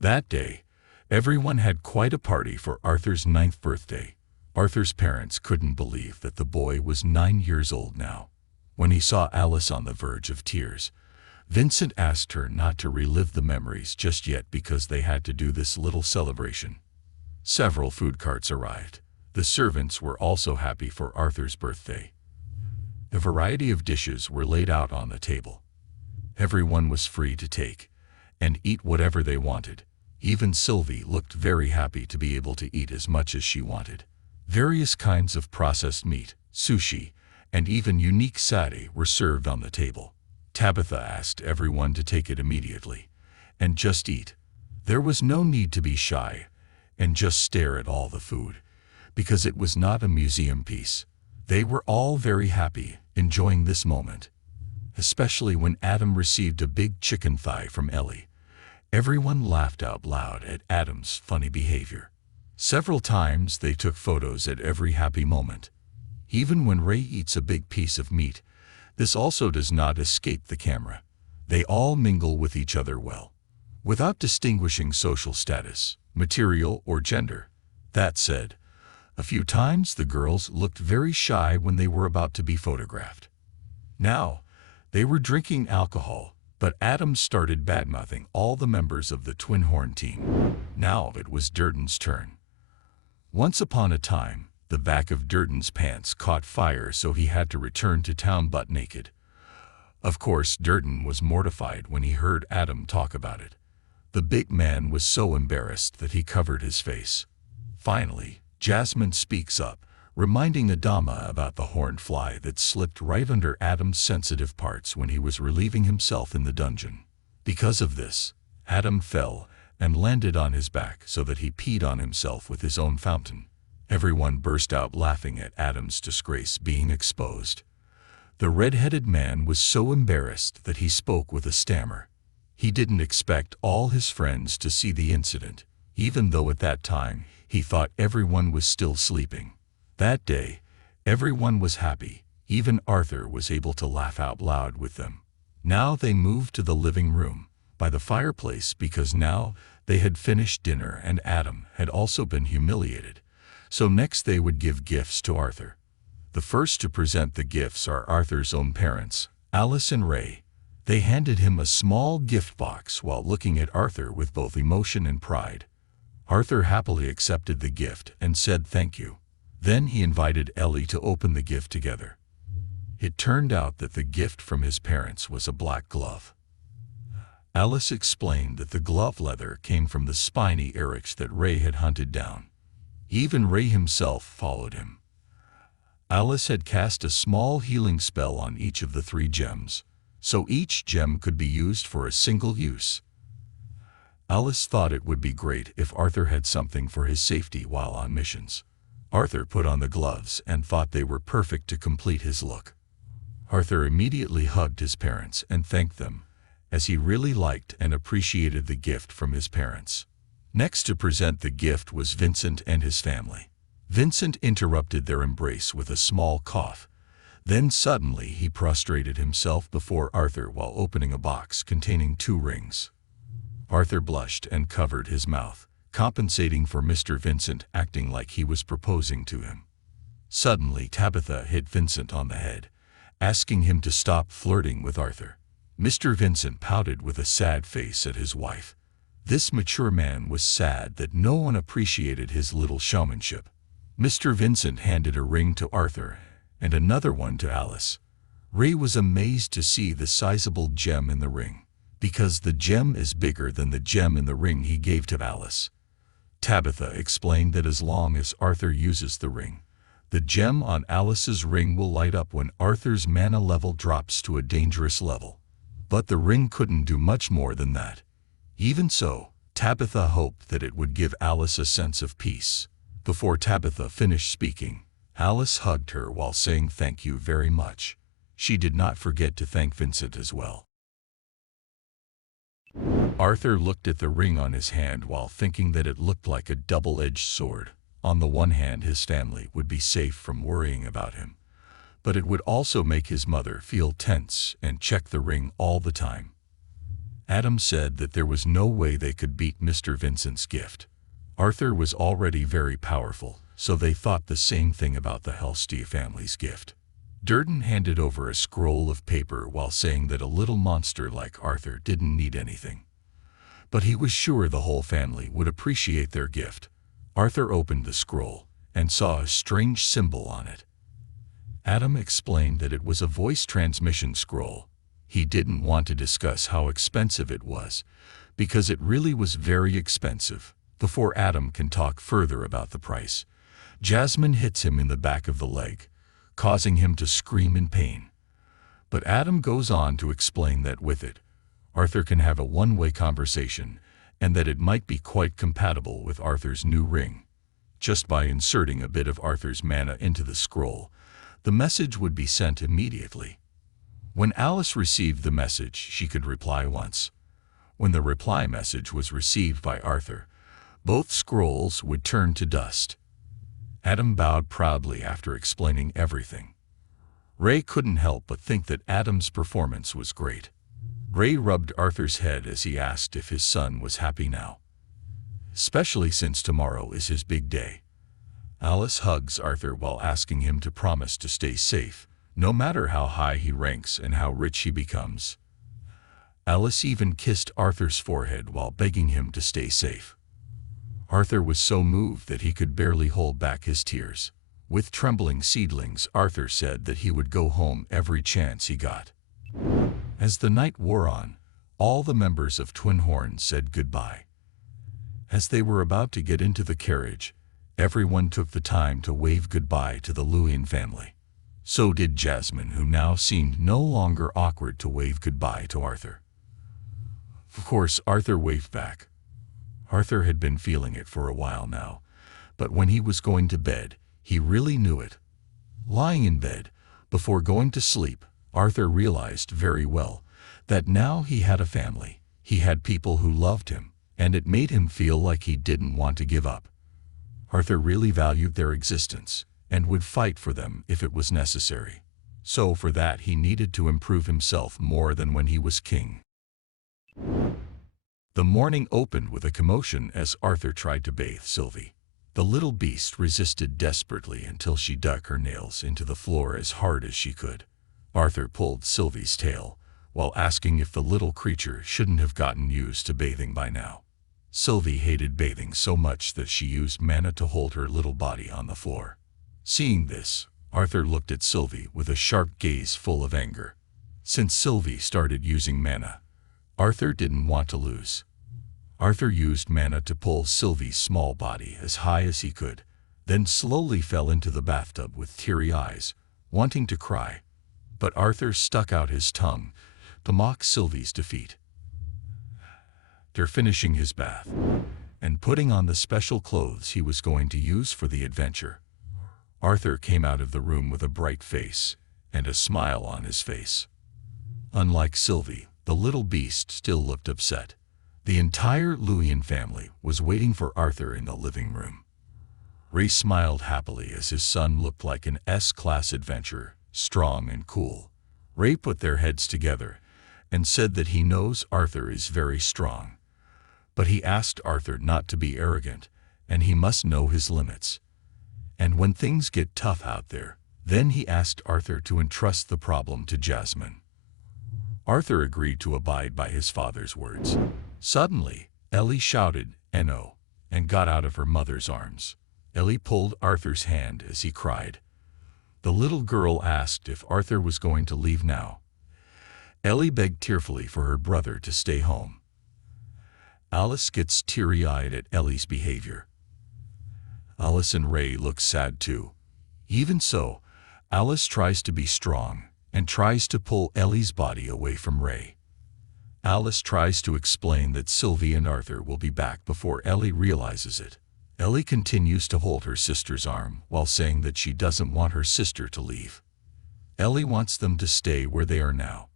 That day, everyone had quite a party for Arthur's 9th birthday. Arthur's parents couldn't believe that the boy was 9 years old now. When he saw Alice on the verge of tears, Vincent asked her not to relive the memories just yet because they had to do this little celebration. Several food carts arrived. The servants were also happy for Arthur's birthday. A variety of dishes were laid out on the table. Everyone was free to take and eat whatever they wanted. Even Sylvie looked very happy to be able to eat as much as she wanted. Various kinds of processed meat, sushi, and even unique satay were served on the table. Tabitha asked everyone to take it immediately and just eat. There was no need to be shy and just stare at all the food, because it was not a museum piece. They were all very happy, enjoying this moment. Especially when Adam received a big chicken thigh from Ellie. Everyone laughed out loud at Adam's funny behavior. Several times they took photos at every happy moment. Even when Ray eats a big piece of meat, this also does not escape the camera. They all mingle with each other well, without distinguishing social status, material, or gender. That said, a few times the girls looked very shy when they were about to be photographed. Now, they were drinking alcohol, but Adam started badmouthing all the members of the Twin Horn team. Now it was Durden's turn. Once upon a time, the back of Durden's pants caught fire, so he had to return to town butt naked. Of course, Durden was mortified when he heard Adam talk about it. The big man was so embarrassed that he covered his face. Finally, Jasmine speaks up, reminding Adama about the horned fly that slipped right under Adam's sensitive parts when he was relieving himself in the dungeon. Because of this, Adam fell and landed on his back so that he peed on himself with his own fountain. Everyone burst out laughing at Adam's disgrace being exposed. The red-headed man was so embarrassed that he spoke with a stammer. He didn't expect all his friends to see the incident, even though at that time he thought everyone was still sleeping. That day, everyone was happy. Even Arthur was able to laugh out loud with them. Now they moved to the living room by the fireplace because now they had finished dinner and Adam had also been humiliated. So next they would give gifts to Arthur. The first to present the gifts are Arthur's own parents, Alice and Ray. They handed him a small gift box while looking at Arthur with both emotion and pride. Arthur happily accepted the gift and said thank you. Then he invited Ellie to open the gift together. It turned out that the gift from his parents was a black glove. Alice explained that the glove leather came from the spiny Erics that Ray had hunted down. Even Ray himself followed him. Alice had cast a small healing spell on each of the 3 gems, so each gem could be used for a single use. Alice thought it would be great if Arthur had something for his safety while on missions. Arthur put on the gloves and thought they were perfect to complete his look. Arthur immediately hugged his parents and thanked them, as he really liked and appreciated the gift from his parents. Next to present the gift was Vincent and his family. Vincent interrupted their embrace with a small cough. Then suddenly he prostrated himself before Arthur while opening a box containing 2 rings. Arthur blushed and covered his mouth, compensating for Mr. Vincent acting like he was proposing to him. Suddenly Tabitha hit Vincent on the head, asking him to stop flirting with Arthur. Mr. Vincent pouted with a sad face at his wife. This mature man was sad that no one appreciated his little showmanship. Mr. Vincent handed a ring to Arthur and another one to Alice. Ray was amazed to see the sizable gem in the ring, because the gem is bigger than the gem in the ring he gave to Alice. Tabitha explained that as long as Arthur uses the ring, the gem on Alice's ring will light up when Arthur's mana level drops to a dangerous level. But the ring couldn't do much more than that. Even so, Tabitha hoped that it would give Alice a sense of peace. Before Tabitha finished speaking, Alice hugged her while saying thank you very much. She did not forget to thank Vincent as well. Arthur looked at the ring on his hand while thinking that it looked like a double-edged sword. On the one hand, his family would be safe from worrying about him, but it would also make his mother feel tense and check the ring all the time. Adam said that there was no way they could beat Mr. Vincent's gift. Arthur was already very powerful, so they thought the same thing about the Helsty family's gift. Durden handed over a scroll of paper while saying that a little monster like Arthur didn't need anything. But he was sure the whole family would appreciate their gift. Arthur opened the scroll and saw a strange symbol on it. Adam explained that it was a voice transmission scroll. He didn't want to discuss how expensive it was, because it really was very expensive. Before Adam can talk further about the price, Jasmine hits him in the back of the leg, causing him to scream in pain. But Adam goes on to explain that with it, Arthur can have a one-way conversation, and that it might be quite compatible with Arthur's new ring. Just by inserting a bit of Arthur's mana into the scroll, the message would be sent immediately. When Alice received the message, she could reply once. When the reply message was received by Arthur, both scrolls would turn to dust. Adam bowed proudly after explaining everything. Ray couldn't help but think that Adam's performance was great. Ray rubbed Arthur's head as he asked if his son was happy now, especially since tomorrow is his big day. Alice hugs Arthur while asking him to promise to stay safe, no matter how high he ranks and how rich he becomes. Alice even kissed Arthur's forehead while begging him to stay safe. Arthur was so moved that he could barely hold back his tears. With trembling seedlings, Arthur said that he would go home every chance he got. As the night wore on, all the members of Twin Horn said goodbye. As they were about to get into the carriage, everyone took the time to wave goodbye to the Luyan family. So did Jasmine, who now seemed no longer awkward to wave goodbye to Arthur. Of course, Arthur waved back. Arthur had been feeling it for a while now, but when he was going to bed, he really knew it. Lying in bed, before going to sleep, Arthur realized very well that now he had a family. He had people who loved him, and it made him feel like he didn't want to give up. Arthur really valued their existence and would fight for them if it was necessary. So for that he needed to improve himself more than when he was king. The morning opened with a commotion as Arthur tried to bathe Sylvie. The little beast resisted desperately until she dug her nails into the floor as hard as she could. Arthur pulled Sylvie's tail, while asking if the little creature shouldn't have gotten used to bathing by now. Sylvie hated bathing so much that she used mana to hold her little body on the floor. Seeing this, Arthur looked at Sylvie with a sharp gaze full of anger. Since Sylvie started using mana, Arthur didn't want to lose. Arthur used mana to pull Sylvie's small body as high as he could, then slowly fell into the bathtub with teary eyes, wanting to cry. But Arthur stuck out his tongue to mock Sylvie's defeat. After finishing his bath and putting on the special clothes he was going to use for the adventure, Arthur came out of the room with a bright face and a smile on his face. Unlike Sylvie, the little beast still looked upset. The entire Luyan family was waiting for Arthur in the living room. Ray smiled happily as his son looked like an S-class adventurer, strong and cool. Ray put their heads together and said that he knows Arthur is very strong. But he asked Arthur not to be arrogant, and he must know his limits. And when things get tough out there, then he asked Arthur to entrust the problem to Jasmine. Arthur agreed to abide by his father's words. Suddenly, Ellie shouted, "No," and got out of her mother's arms. Ellie pulled Arthur's hand as he cried. The little girl asked if Arthur was going to leave now. Ellie begged tearfully for her brother to stay home. Alice gets teary-eyed at Ellie's behavior. Alice and Ray look sad too. Even so, Alice tries to be strong and tries to pull Ellie's body away from Ray. Alice tries to explain that Sylvie and Arthur will be back before Ellie realizes it. Ellie continues to hold her sister's arm while saying that she doesn't want her sister to leave. Ellie wants them to stay where they are now.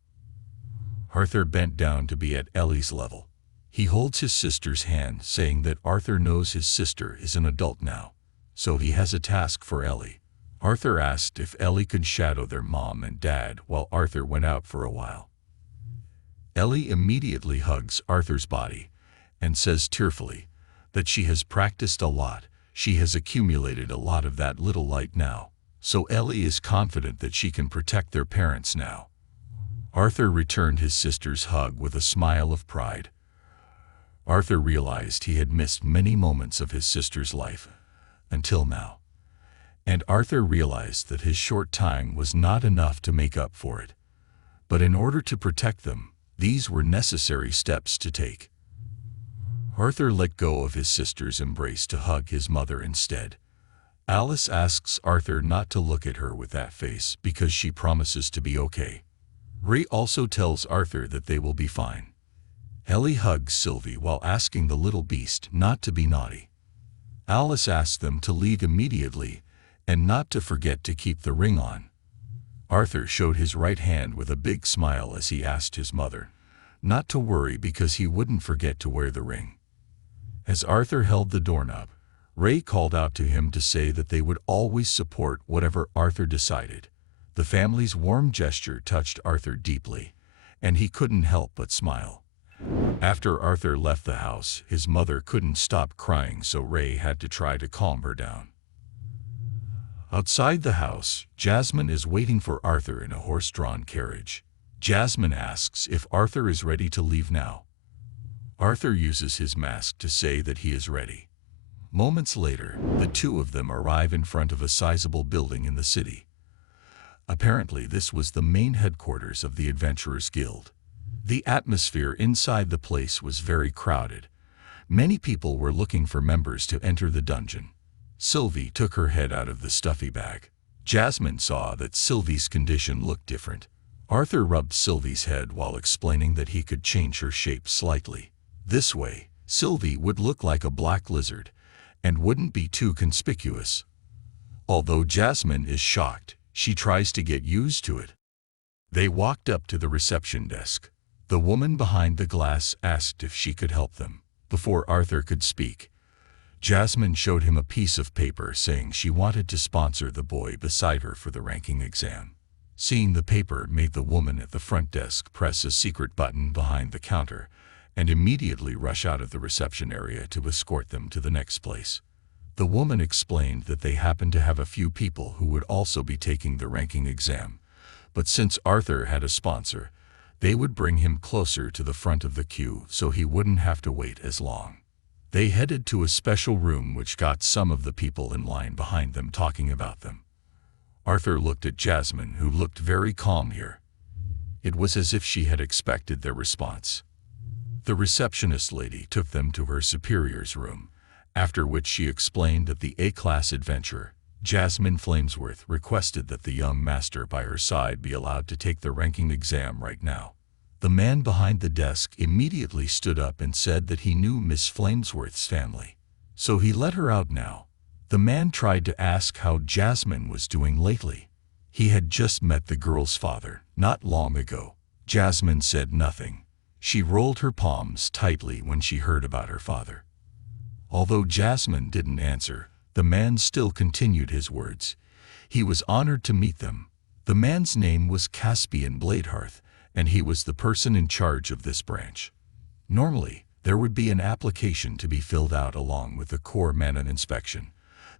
Arthur bent down to be at Ellie's level. He holds his sister's hand, saying that Arthur knows his sister is an adult now, so he has a task for Ellie. Arthur asked if Ellie could shadow their mom and dad while Arthur went out for a while. Ellie immediately hugs Arthur's body and says tearfully that she has practiced a lot. She has accumulated a lot of that little light now. So Ellie is confident that she can protect their parents now. Arthur returned his sister's hug with a smile of pride. Arthur realized he had missed many moments of his sister's life until now. And Arthur realized that his short time was not enough to make up for it. But in order to protect them, these were necessary steps to take. Arthur let go of his sister's embrace to hug his mother instead. Alice asks Arthur not to look at her with that face because she promises to be okay. Ray also tells Arthur that they will be fine. Ellie hugs Sylvie while asking the little beast not to be naughty. Alice asks them to leave immediately and not to forget to keep the ring on. Arthur showed his right hand with a big smile as he asked his mother not to worry because he wouldn't forget to wear the ring. As Arthur held the doorknob, Ray called out to him to say that they would always support whatever Arthur decided. The family's warm gesture touched Arthur deeply, and he couldn't help but smile. After Arthur left the house, his mother couldn't stop crying, so Ray had to try to calm her down. Outside the house, Jasmine is waiting for Arthur in a horse-drawn carriage. Jasmine asks if Arthur is ready to leave now. Arthur uses his mask to say that he is ready. Moments later, the two of them arrive in front of a sizable building in the city. Apparently, this was the main headquarters of the Adventurers Guild. The atmosphere inside the place was very crowded. Many people were looking for members to enter the dungeon. Sylvie took her head out of the stuffy bag. Jasmine saw that Sylvie's condition looked different. Arthur rubbed Sylvie's head while explaining that he could change her shape slightly. This way, Sylvie would look like a black lizard and wouldn't be too conspicuous. Although Jasmine is shocked, she tries to get used to it. They walked up to the reception desk. The woman behind the glass asked if she could help them. Before Arthur could speak, Jasmine showed him a piece of paper saying she wanted to sponsor the boy beside her for the ranking exam. Seeing the paper made the woman at the front desk press a secret button behind the counter and immediately rush out of the reception area to escort them to the next place. The woman explained that they happened to have a few people who would also be taking the ranking exam, but since Arthur had a sponsor, they would bring him closer to the front of the queue so he wouldn't have to wait as long. They headed to a special room which got some of the people in line behind them talking about them. Arthur looked at Jasmine, who looked very calm here. It was as if she had expected their response. The receptionist lady took them to her superior's room, after which she explained that the A-class adventurer, Jasmine Flamesworth, requested that the young master by her side be allowed to take the ranking exam right now. The man behind the desk immediately stood up and said that he knew Miss Flamesworth's family, so he let her out now. The man tried to ask how Jasmine was doing lately. He had just met the girl's father not long ago. Jasmine said nothing. She rolled her palms tightly when she heard about her father. Although Jasmine didn't answer, the man still continued his words. He was honored to meet them. The man's name was Caspian Bladehearth, and he was the person in charge of this branch. Normally, there would be an application to be filled out along with the core mana inspection.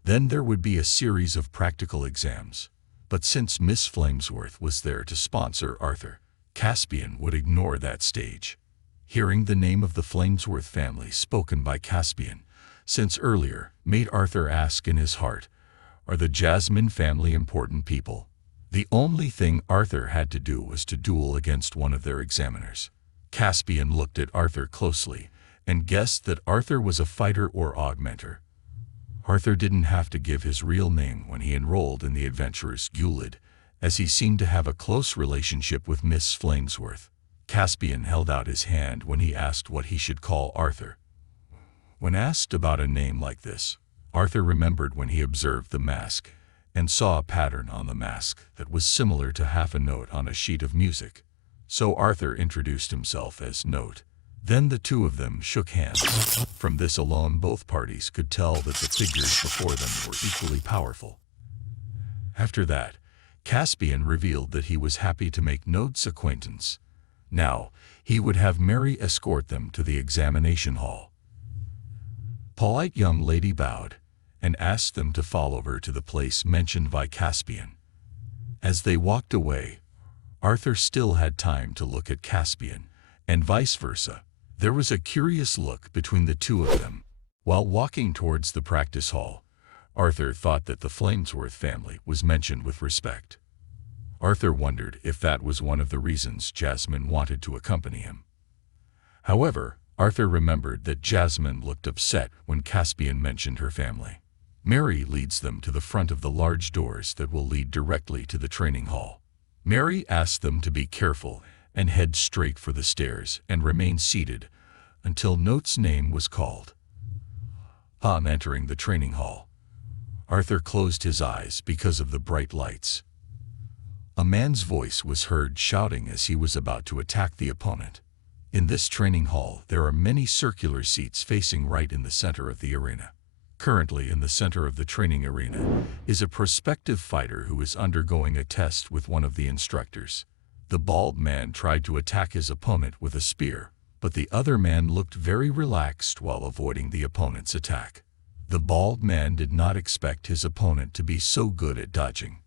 Then there would be a series of practical exams. But since Miss Flamesworth was there to sponsor Arthur, Caspian would ignore that stage. Hearing the name of the Flamesworth family spoken by Caspian, since earlier, made Arthur ask in his heart, are the Jasmine family important people? The only thing Arthur had to do was to duel against one of their examiners. Caspian looked at Arthur closely and guessed that Arthur was a fighter or augmenter. Arthur didn't have to give his real name when he enrolled in the Adventurers Guild, as he seemed to have a close relationship with Miss Flamesworth. Caspian held out his hand when he asked what he should call Arthur. When asked about a name like this, Arthur remembered when he observed the mask and saw a pattern on the mask that was similar to half a note on a sheet of music. So Arthur introduced himself as Note. Then the two of them shook hands. From this alone, both parties could tell that the figures before them were equally powerful. After that, Caspian revealed that he was happy to make Note's acquaintance. Now, He would have Mary escort them to the examination hall. Polite young lady bowed and asked them to follow her to the place mentioned by Caspian. As they walked away, Arthur still had time to look at Caspian, and vice versa. There was a curious look between the two of them. While walking towards the practice hall, Arthur thought that the Flamesworth family was mentioned with respect. Arthur wondered if that was one of the reasons Jasmine wanted to accompany him. However, Arthur remembered that Jasmine looked upset when Caspian mentioned her family. Mary leads them to the front of the large doors that will lead directly to the training hall. Mary asked them to be careful and head straight for the stairs and remain seated until Note's name was called. Upon entering the training hall, Arthur closed his eyes because of the bright lights. A man's voice was heard shouting as he was about to attack the opponent. In this training hall, there are many circular seats facing right in the center of the arena. Currently in the center of the training arena is a prospective fighter who is undergoing a test with one of the instructors. The bald man tried to attack his opponent with a spear, but the other man looked very relaxed while avoiding the opponent's attack. The bald man did not expect his opponent to be so good at dodging.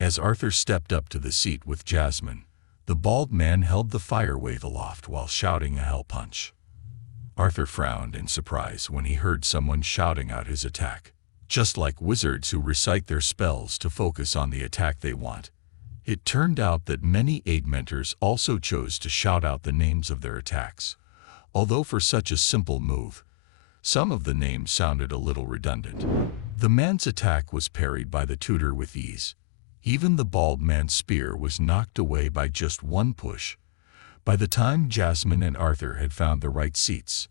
As Arthur stepped up to the seat with Jasmine, the bald man held the fire wave aloft while shouting a hell punch. Arthur frowned in surprise when he heard someone shouting out his attack. Just like wizards who recite their spells to focus on the attack they want, it turned out that many aid mentors also chose to shout out the names of their attacks. Although for such a simple move, some of the names sounded a little redundant. The man's attack was parried by the tutor with ease. Even the bald man's spear was knocked away by just one push. By the time Jasmine and Arthur had found the right seats,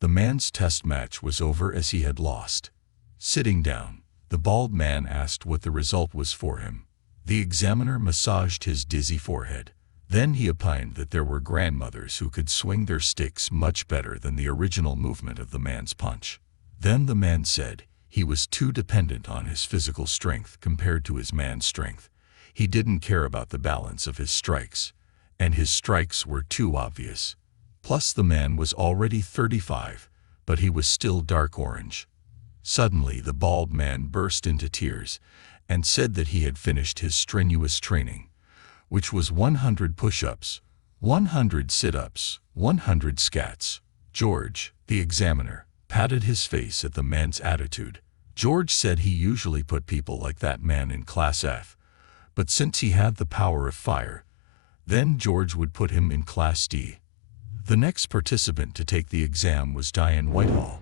the man's test match was over as he had lost. Sitting down, the bald man asked what the result was for him. The examiner massaged his dizzy forehead. Then he opined that there were grandmothers who could swing their sticks much better than the original movement of the man's punch. Then the man said he was too dependent on his physical strength compared to his man's strength. He didn't care about the balance of his strikes, and his strikes were too obvious. Plus the man was already 35, but he was still dark orange. Suddenly the bald man burst into tears and said that he had finished his strenuous training, which was 100 push-ups, 100 sit-ups, 100 scats. George, the examiner, patted his face at the man's attitude. George said he usually put people like that man in Class F, but since he had the power of fire, then George would put him in Class D. The next participant to take the exam was Diane Whitehall.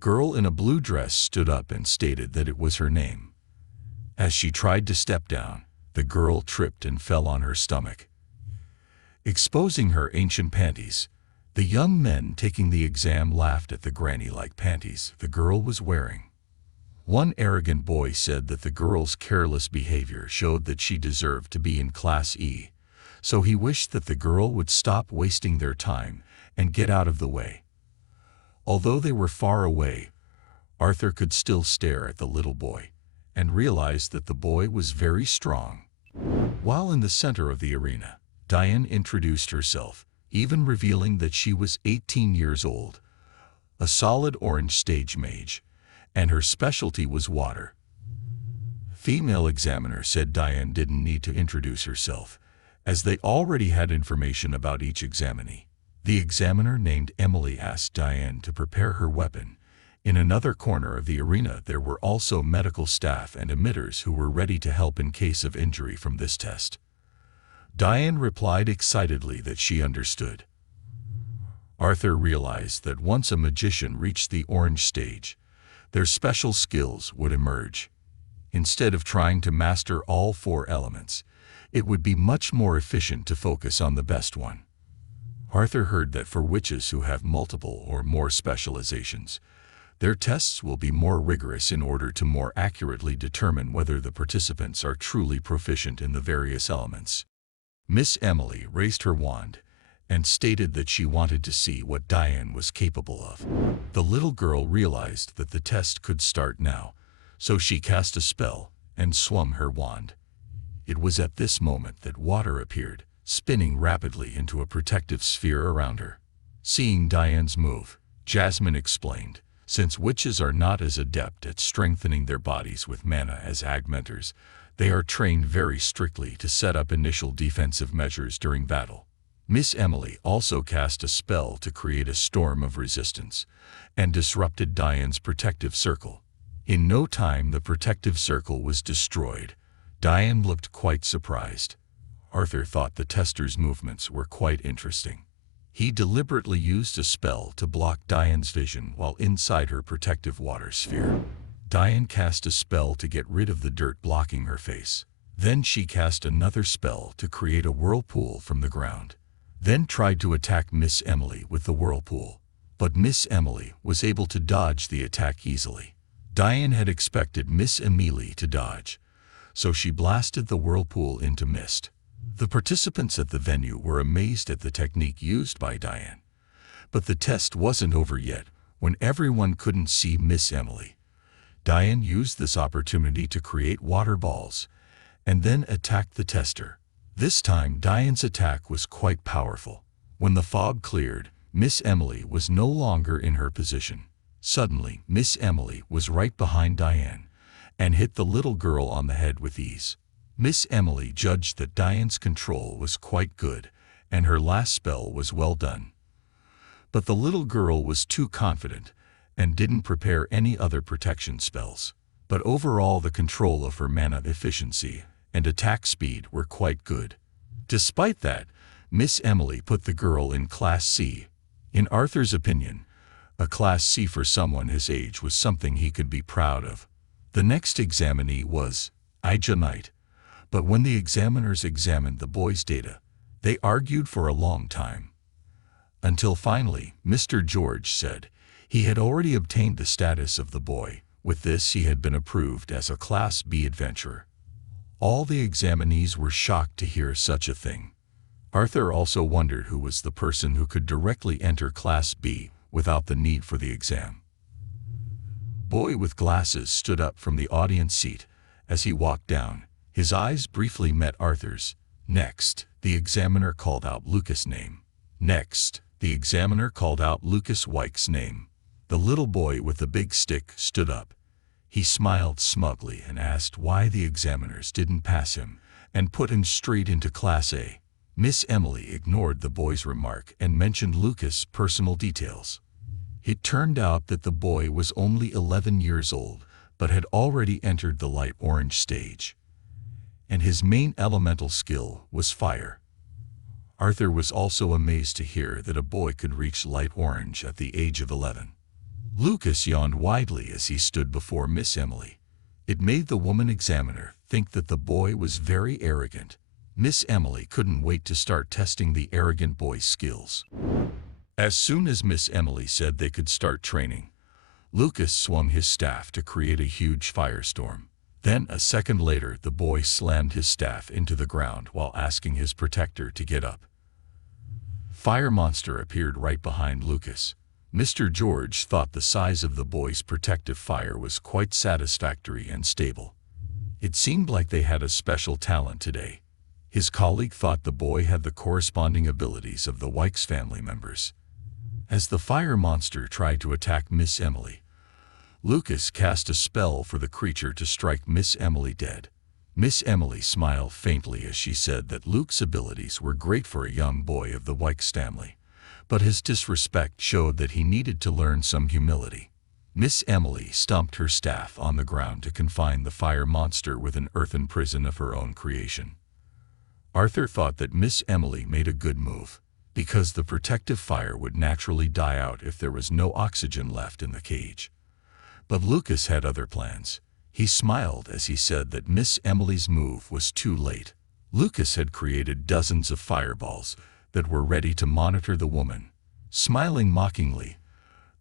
Girl in a blue dress stood up and stated that it was her name. As she tried to step down, the girl tripped and fell on her stomach, exposing her ancient panties. The young men taking the exam laughed at the granny-like panties the girl was wearing. One arrogant boy said that the girl's careless behavior showed that she deserved to be in Class E, so he wished that the girl would stop wasting their time and get out of the way. Although they were far away, Arthur could still stare at the little boy and realized that the boy was very strong. While in the center of the arena, Diane introduced herself, even revealing that she was 18 years old, a solid orange stage mage, and her specialty was water. Female examiner said Diane didn't need to introduce herself, as they already had information about each examinee. The examiner named Emily asked Diane to prepare her weapon. In another corner of the arena there were also medical staff and emitters who were ready to help in case of injury from this test. Diane replied excitedly that she understood. Arthur realized that once a magician reached the orange stage, their special skills would emerge. Instead of trying to master all 4 elements, it would be much more efficient to focus on the best one. Arthur heard that for witches who have multiple or more specializations, their tests will be more rigorous in order to more accurately determine whether the participants are truly proficient in the various elements. Miss Emily raised her wand and stated that she wanted to see what Diane was capable of. The little girl realized that the test could start now, so she cast a spell and swung her wand. It was at this moment that water appeared, spinning rapidly into a protective sphere around her. Seeing Diane's move, Jasmine explained, since witches are not as adept at strengthening their bodies with mana as augmenters, they are trained very strictly to set up initial defensive measures during battle. Miss Emily also cast a spell to create a storm of resistance and disrupted Diane's protective circle. In no time the protective circle was destroyed. Diane looked quite surprised. Arthur thought the tester's movements were quite interesting. He deliberately used a spell to block Diane's vision while inside her protective water sphere. Diane cast a spell to get rid of the dirt blocking her face. Then she cast another spell to create a whirlpool from the ground. Then tried to attack Miss Emily with the whirlpool. But Miss Emily was able to dodge the attack easily. Diane had expected Miss Emily to dodge, so she blasted the whirlpool into mist. The participants at the venue were amazed at the technique used by Diane. But the test wasn't over yet. When everyone couldn't see Miss Emily, Diane used this opportunity to create water balls and then attacked the tester. This time Diane's attack was quite powerful. When the fog cleared, Miss Emily was no longer in her position. Suddenly, Miss Emily was right behind Diane and hit the little girl on the head with ease. Miss Emily judged that Diane's control was quite good and her last spell was well done. But the little girl was too confident and didn't prepare any other protection spells. But overall the control of her mana efficiency and attack speed were quite good. Despite that, Miss Emily put the girl in Class C. In Arthur's opinion, a Class C for someone his age was something he could be proud of. The next examinee was enjoyyy. But when the examiners examined the boy's data, they argued for a long time. Until finally, Mr. George said he had already obtained the status of the boy. With this, he had been approved as a Class B adventurer. All the examinees were shocked to hear such a thing. Arthur also wondered who was the person who could directly enter Class B without the need for the exam. Boy with glasses stood up from the audience seat as he walked down. His eyes briefly met Arthur's. Next, the examiner called out Lucas' name. Next, the examiner called out Lucas Wyke's name. The little boy with the big stick stood up. He smiled smugly and asked why the examiners didn't pass him and put him straight into Class A. Miss Emily ignored the boy's remark and mentioned Lucas' personal details. It turned out that the boy was only 11 years old, but had already entered the light orange stage. And his main elemental skill was fire. Arthur was also amazed to hear that a boy could reach light orange at the age of 11. Lucas yawned widely as he stood before Miss Emily. It made the woman examiner think that the boy was very arrogant. Miss Emily couldn't wait to start testing the arrogant boy's skills. As soon as Miss Emily said they could start training, Lucas swung his staff to create a huge firestorm. Then, a second later, the boy slammed his staff into the ground while asking his protector to get up. Fire monster appeared right behind Lucas. Mr. George thought the size of the boy's protective fire was quite satisfactory and stable. It seemed like they had a special talent today. His colleague thought the boy had the corresponding abilities of the Wykes family members. As the fire monster tried to attack Miss Emily, Lucas cast a spell for the creature to strike Miss Emily dead. Miss Emily smiled faintly as she said that Luke's abilities were great for a young boy of the Wykes family, but his disrespect showed that he needed to learn some humility. Miss Emily stomped her staff on the ground to confine the fire monster with an earthen prison of her own creation. Arthur thought that Miss Emily made a good move, because the protective fire would naturally die out if there was no oxygen left in the cage. But Lucas had other plans. He smiled as he said that Miss Emily's move was too late. Lucas had created dozens of fireballs that were ready to monitor the woman. Smiling mockingly,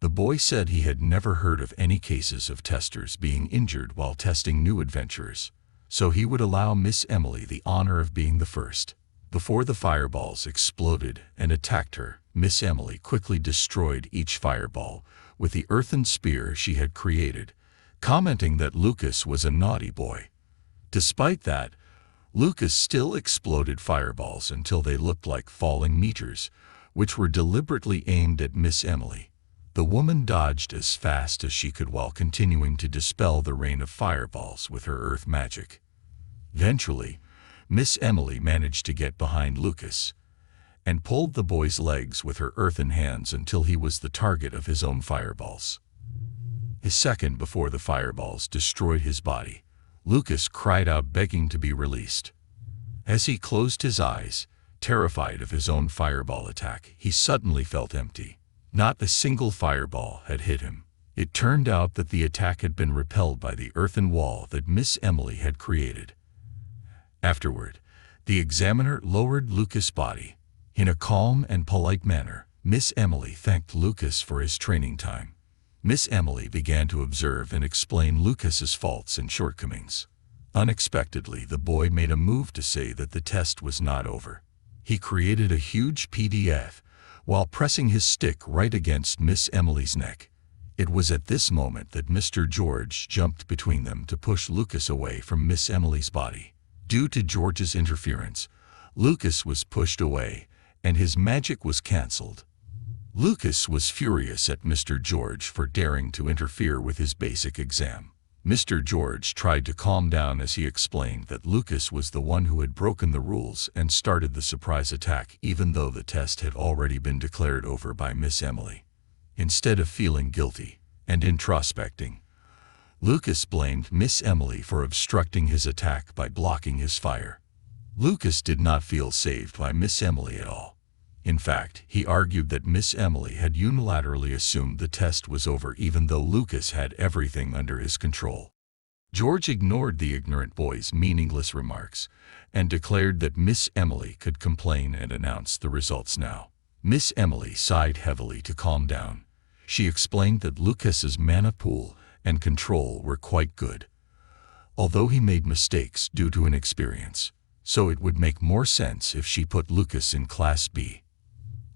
the boy said he had never heard of any cases of testers being injured while testing new adventurers, so he would allow Miss Emily the honor of being the first. Before the fireballs exploded and attacked her, Miss Emily quickly destroyed each fireball with the earthen spear she had created, commenting that Lucas was a naughty boy. Despite that, Lucas still exploded fireballs until they looked like falling meteors, which were deliberately aimed at Miss Emily. The woman dodged as fast as she could while continuing to dispel the rain of fireballs with her earth magic. Eventually, Miss Emily managed to get behind Lucas and pulled the boy's legs with her earthen hands until he was the target of his own fireballs. A second before the fireballs destroyed his body, Lucas cried out begging to be released. As he closed his eyes, terrified of his own fireball attack, he suddenly felt empty. Not a single fireball had hit him. It turned out that the attack had been repelled by the earthen wall that Miss Emily had created. Afterward, the examiner lowered Lucas' body. In a calm and polite manner, Miss Emily thanked Lucas for his training time. Miss Emily began to observe and explain Lucas's faults and shortcomings. Unexpectedly, the boy made a move to say that the test was not over. He created a huge PDF while pressing his stick right against Miss Emily's neck. It was at this moment that Mr. George jumped between them to push Lucas away from Miss Emily's body. Due to George's interference, Lucas was pushed away, and his magic was cancelled. Lucas was furious at Mr. George for daring to interfere with his basic exam. Mr. George tried to calm down as he explained that Lucas was the one who had broken the rules and started the surprise attack even though the test had already been declared over by Miss Emily. Instead of feeling guilty and introspecting, Lucas blamed Miss Emily for obstructing his attack by blocking his fire. Lucas did not feel saved by Miss Emily at all. In fact, he argued that Miss Emily had unilaterally assumed the test was over even though Lucas had everything under his control. George ignored the ignorant boy's meaningless remarks and declared that Miss Emily could complain and announce the results now. Miss Emily sighed heavily to calm down. She explained that Lucas's mana pool and control were quite good, although he made mistakes due to inexperience, so it would make more sense if she put Lucas in Class B.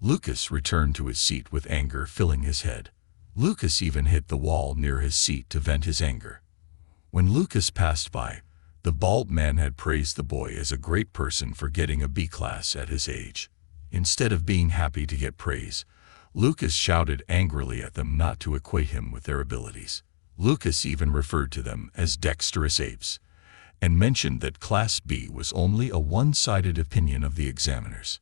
Lucas returned to his seat with anger filling his head. Lucas even hit the wall near his seat to vent his anger. When Lucas passed by, the bald man had praised the boy as a great person for getting a B class at his age. Instead of being happy to get praise, Lucas shouted angrily at them not to equate him with their abilities. Lucas even referred to them as dexterous apes, and mentioned that Class B was only a one-sided opinion of the examiners.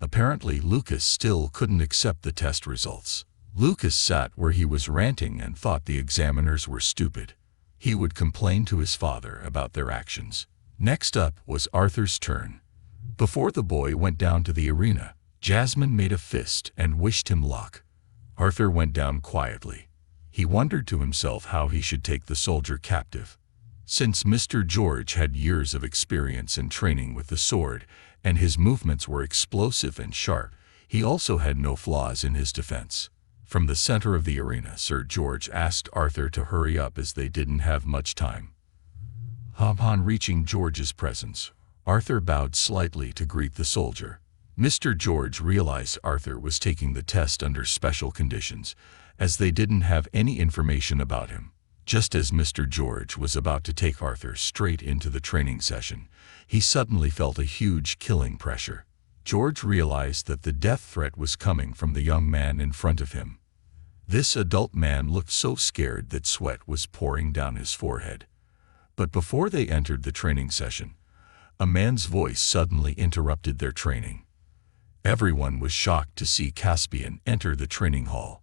Apparently, Lucas still couldn't accept the test results. Lucas sat where he was ranting and thought the examiners were stupid. He would complain to his father about their actions. Next up was Arthur's turn. Before the boy went down to the arena, Jasmine made a fist and wished him luck. Arthur went down quietly. He wondered to himself how he should take the soldier captive. Since Mr. George had years of experience and training with the sword, and his movements were explosive and sharp, he also had no flaws in his defense. From the center of the arena, Sir George asked Arthur to hurry up as they didn't have much time. Upon reaching George's presence, Arthur bowed slightly to greet the soldier. Mr. George realized Arthur was taking the test under special conditions, as they didn't have any information about him. Just as Mr. George was about to take Arthur straight into the training session, he suddenly felt a huge killing pressure. George realized that the death threat was coming from the young man in front of him. This adult man looked so scared that sweat was pouring down his forehead. But before they entered the training session, a man's voice suddenly interrupted their training. Everyone was shocked to see Caspian enter the training hall.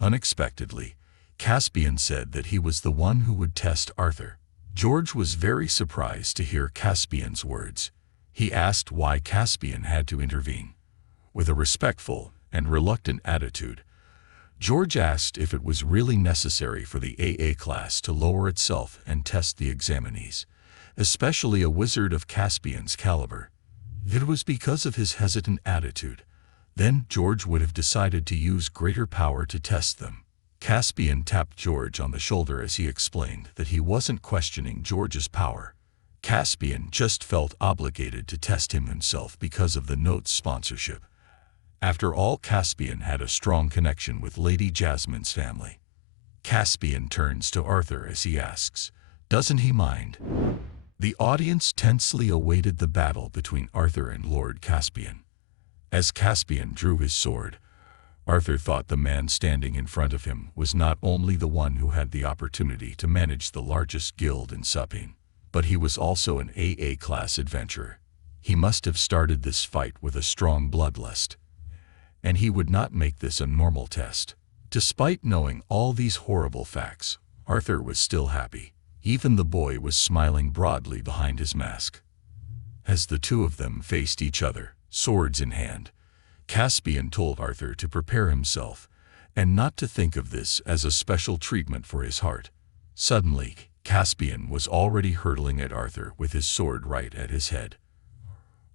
Unexpectedly, Caspian said that he was the one who would test Arthur. George was very surprised to hear Caspian's words. He asked why Caspian had to intervene. With a respectful and reluctant attitude, George asked if it was really necessary for the AA class to lower itself and test the examinees, especially a wizard of Caspian's caliber. If it was because of his hesitant attitude, then George would have decided to use greater power to test them. Caspian tapped George on the shoulder as he explained that he wasn't questioning George's power. Caspian just felt obligated to test him himself because of the note's sponsorship. After all, Caspian had a strong connection with Lady Jasmine's family. Caspian turns to Arthur as he asks, "Doesn't he mind?" The audience tensely awaited the battle between Arthur and Lord Caspian. As Caspian drew his sword, Arthur thought the man standing in front of him was not only the one who had the opportunity to manage the largest guild in Caspian, but he was also an AA-class adventurer. He must have started this fight with a strong bloodlust, and he would not make this a normal test. Despite knowing all these horrible facts, Arthur was still happy. Even the boy was smiling broadly behind his mask. As the two of them faced each other, swords in hand, Caspian told Arthur to prepare himself and not to think of this as a special treatment for his heart. Suddenly, Caspian was already hurtling at Arthur with his sword right at his head.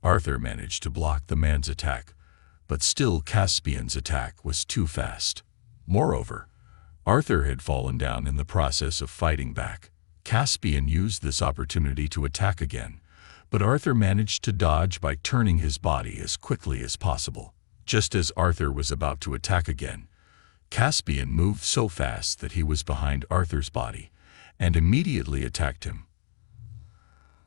Arthur managed to block the man's attack, but still Caspian's attack was too fast. Moreover, Arthur had fallen down in the process of fighting back. Caspian used this opportunity to attack again, but Arthur managed to dodge by turning his body as quickly as possible. Just as Arthur was about to attack again, Caspian moved so fast that he was behind Arthur's body and immediately attacked him.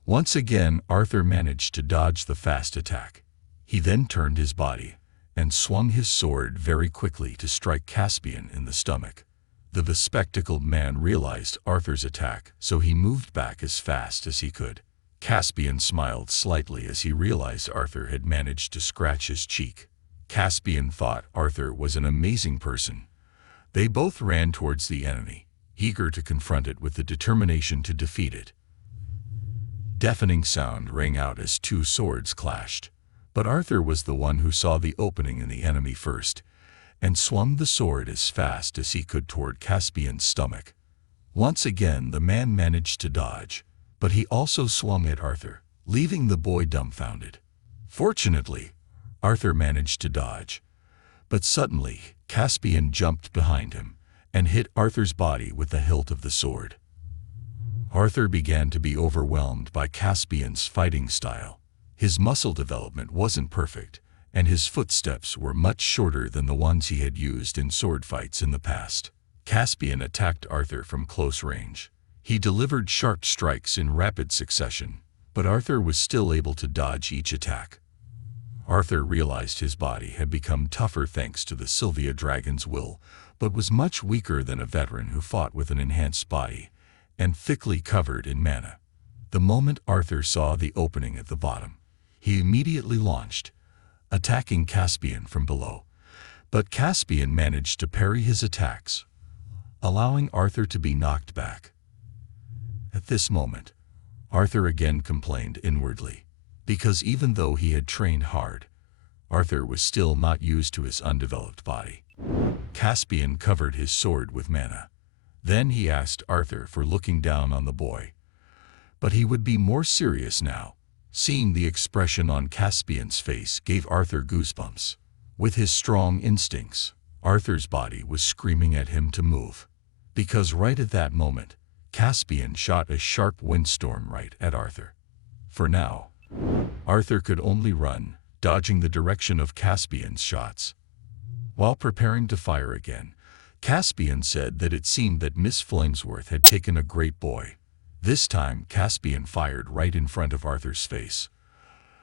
Once again, Arthur managed to dodge the fast attack. He then turned his body and swung his sword very quickly to strike Caspian in the stomach. The bespectacled man realized Arthur's attack, so he moved back as fast as he could. Caspian smiled slightly as he realized Arthur had managed to scratch his cheek. Caspian thought Arthur was an amazing person. They both ran towards the enemy, eager to confront it with the determination to defeat it. Deafening sound rang out as two swords clashed, but Arthur was the one who saw the opening in the enemy first, and swung the sword as fast as he could toward Caspian's stomach. Once again the man managed to dodge, but he also swung at Arthur, leaving the boy dumbfounded. Fortunately, Arthur managed to dodge, but suddenly Caspian jumped behind him and hit Arthur's body with the hilt of the sword. Arthur began to be overwhelmed by Caspian's fighting style. His muscle development wasn't perfect, and his footsteps were much shorter than the ones he had used in sword fights in the past. Caspian attacked Arthur from close range. He delivered sharp strikes in rapid succession, but Arthur was still able to dodge each attack. Arthur realized his body had become tougher thanks to the Sylvia Dragon's will, but was much weaker than a veteran who fought with an enhanced body and thickly covered in mana. The moment Arthur saw the opening at the bottom, he immediately launched, attacking Caspian from below. But Caspian managed to parry his attacks, allowing Arthur to be knocked back. At this moment, Arthur again complained inwardly, because even though he had trained hard, Arthur was still not used to his undeveloped body. Caspian covered his sword with mana. Then he asked Arthur for looking down on the boy. But he would be more serious now. Seeing the expression on Caspian's face gave Arthur goosebumps. With his strong instincts, Arthur's body was screaming at him to move. Because right at that moment, Caspian shot a sharp windstorm right at Arthur. For now, Arthur could only run, dodging the direction of Caspian's shots. While preparing to fire again, Caspian said that it seemed that Miss Flamesworth had taken a great boy. This time Caspian fired right in front of Arthur's face.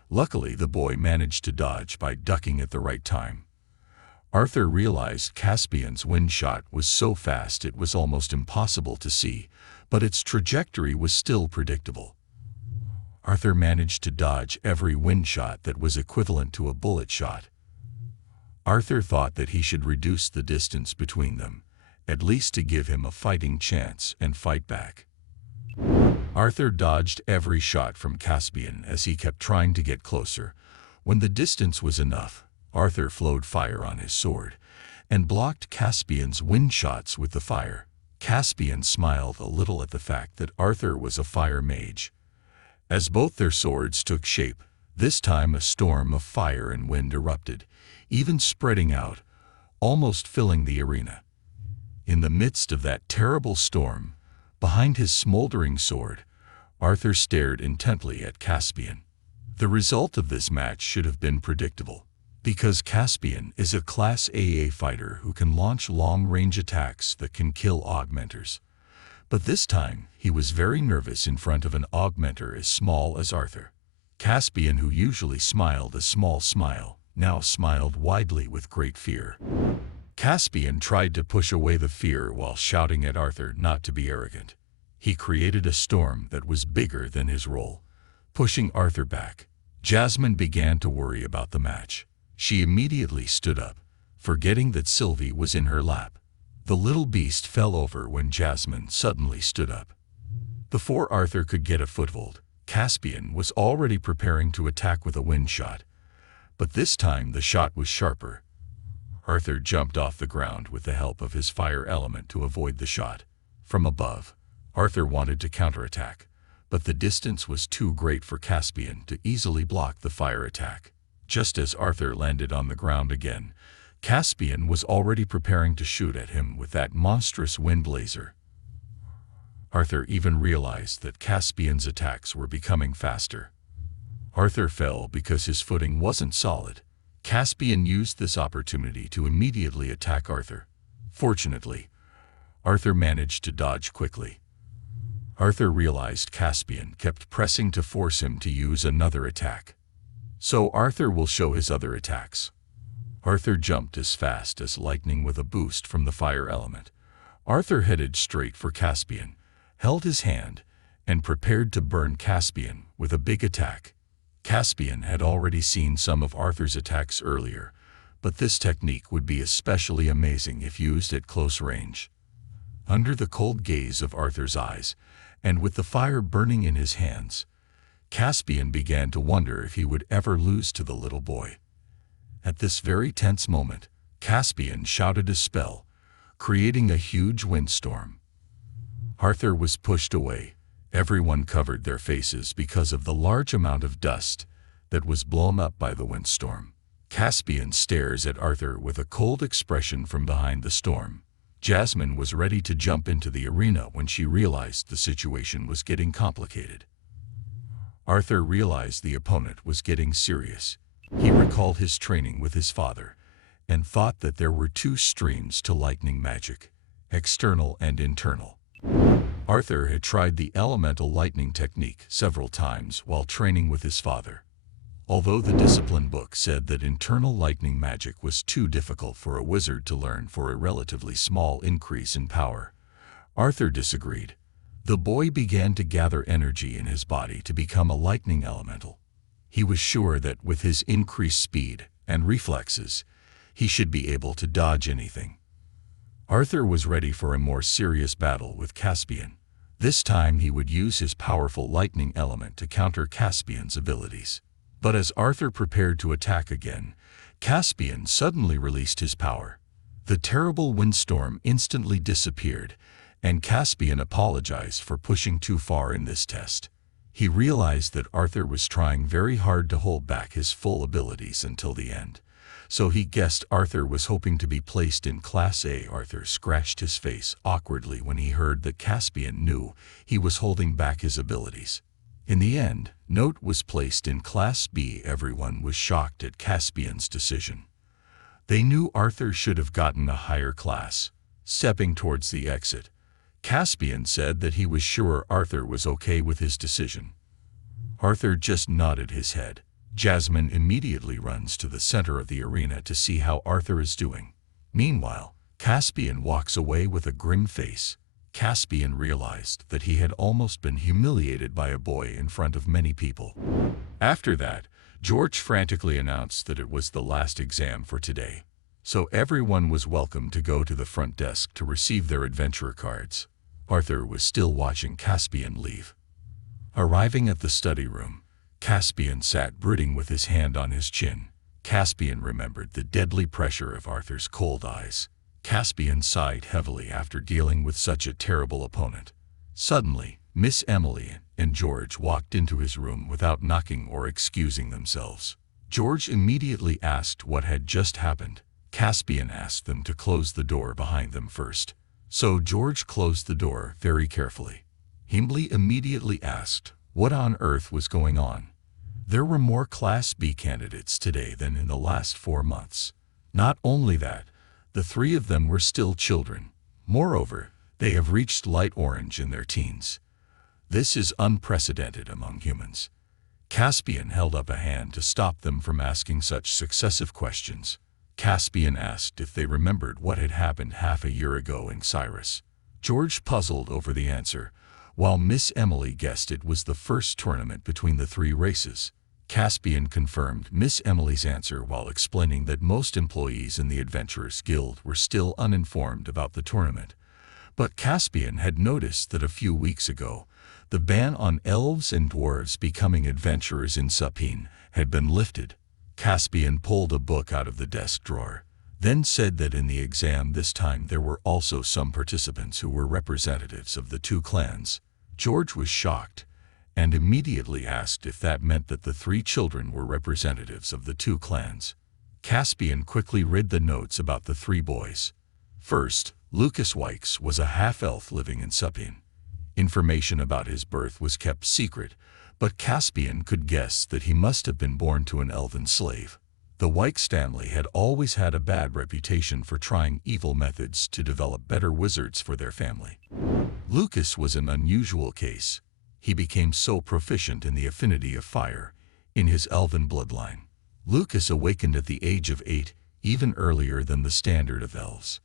Luckily the boy managed to dodge by ducking at the right time. Arthur realized Caspian's wind shot was so fast it was almost impossible to see, but its trajectory was still predictable. Arthur managed to dodge every wind shot that was equivalent to a bullet shot. Arthur thought that he should reduce the distance between them, at least to give him a fighting chance and fight back. Arthur dodged every shot from Caspian as he kept trying to get closer. When the distance was enough, Arthur flowed fire on his sword and blocked Caspian's wind shots with the fire. Caspian smiled a little at the fact that Arthur was a fire mage. As both their swords took shape, this time a storm of fire and wind erupted, even spreading out, almost filling the arena. In the midst of that terrible storm, behind his smoldering sword, Arthur stared intently at Caspian. The result of this match should have been predictable, because Caspian is a Class AA fighter who can launch long-range attacks that can kill augmenters. But this time, he was very nervous in front of an augmenter as small as Arthur. Caspian, who usually smiled a small smile, now smiled widely with great fear. Caspian tried to push away the fear while shouting at Arthur not to be arrogant. He created a storm that was bigger than his role, pushing Arthur back. Jasmine began to worry about the match. She immediately stood up, forgetting that Sylvie was in her lap. The little beast fell over when Jasmine suddenly stood up. Before Arthur could get a foothold, Caspian was already preparing to attack with a wind shot. But this time the shot was sharper. Arthur jumped off the ground with the help of his fire element to avoid the shot. From above, Arthur wanted to counterattack, but the distance was too great for Caspian to easily block the fire attack. Just as Arthur landed on the ground again, Caspian was already preparing to shoot at him with that monstrous wind blazer. Arthur even realized that Caspian's attacks were becoming faster. Arthur fell because his footing wasn't solid. Caspian used this opportunity to immediately attack Arthur. Fortunately, Arthur managed to dodge quickly. Arthur realized Caspian kept pressing to force him to use another attack. So Arthur will show his other attacks. Arthur jumped as fast as lightning with a boost from the fire element. Arthur headed straight for Caspian, held his hand, and prepared to burn Caspian with a big attack. Caspian had already seen some of Arthur's attacks earlier, but this technique would be especially amazing if used at close range. Under the cold gaze of Arthur's eyes, and with the fire burning in his hands, Caspian began to wonder if he would ever lose to the little boy. At this very tense moment, Caspian shouted a spell, creating a huge windstorm. Arthur was pushed away. Everyone covered their faces because of the large amount of dust that was blown up by the windstorm. Caspian stares at Arthur with a cold expression from behind the storm. Jasmine was ready to jump into the arena when she realized the situation was getting complicated. Arthur realized the opponent was getting serious. He recalled his training with his father and thought that there were two streams to lightning magic, external and internal. Arthur had tried the elemental lightning technique several times while training with his father. Although the discipline book said that internal lightning magic was too difficult for a wizard to learn for a relatively small increase in power, Arthur disagreed. The boy began to gather energy in his body to become a lightning elemental. He was sure that with his increased speed and reflexes, he should be able to dodge anything. Arthur was ready for a more serious battle with Caspian. This time he would use his powerful lightning element to counter Caspian's abilities. But as Arthur prepared to attack again, Caspian suddenly released his power. The terrible windstorm instantly disappeared, and Caspian apologized for pushing too far in this test. He realized that Arthur was trying very hard to hold back his full abilities until the end, so he guessed Arthur was hoping to be placed in Class A. Arthur scratched his face awkwardly when he heard that Caspian knew he was holding back his abilities. In the end, Note was placed in Class B. Everyone was shocked at Caspian's decision. They knew Arthur should have gotten a higher class. Stepping towards the exit, Caspian said that he was sure Arthur was okay with his decision. Arthur just nodded his head. Jasmine immediately runs to the center of the arena to see how Arthur is doing. Meanwhile, Caspian walks away with a grim face. Caspian realized that he had almost been humiliated by a boy in front of many people. After that, George frantically announced that it was the last exam for today, so everyone was welcome to go to the front desk to receive their adventurer cards. Arthur was still watching Caspian leave. Arriving at the study room, Caspian sat brooding with his hand on his chin. Caspian remembered the deadly pressure of Arthur's cold eyes. Caspian sighed heavily after dealing with such a terrible opponent. Suddenly, Miss Emily and George walked into his room without knocking or excusing themselves. George immediately asked what had just happened. Caspian asked them to close the door behind them first. So George closed the door very carefully. Emily immediately asked what on earth was going on. There were more Class B candidates today than in the last 4 months. Not only that, the 3 of them were still children. Moreover, They have reached light orange in their teens. This is unprecedented among humans. Caspian held up a hand to stop them from asking such successive questions. Caspian asked if they remembered what had happened half a year ago in Cyrus. George puzzled over the answer, while Miss Emily guessed it was the first tournament between the three races. Caspian confirmed Miss Emily's answer while explaining that most employees in the Adventurers Guild were still uninformed about the tournament. But Caspian had noticed that a few weeks ago, the ban on elves and dwarves becoming adventurers in Caspian had been lifted. Caspian pulled a book out of the desk drawer, then said that in the exam this time there were also some participants who were representatives of the two clans. George was shocked, and immediately asked if that meant that the three children were representatives of the two clans. Caspian quickly read the notes about the three boys. First, Lucas Wykes was a half-elf living in Caspian. Information about his birth was kept secret, but Caspian could guess that he must have been born to an elven slave. The Wykes family had always had a bad reputation for trying evil methods to develop better wizards for their family. Lucas was an unusual case. He became so proficient in the affinity of fire in his elven bloodline. Lucas awakened at the age of 8, even earlier than the standard of elves,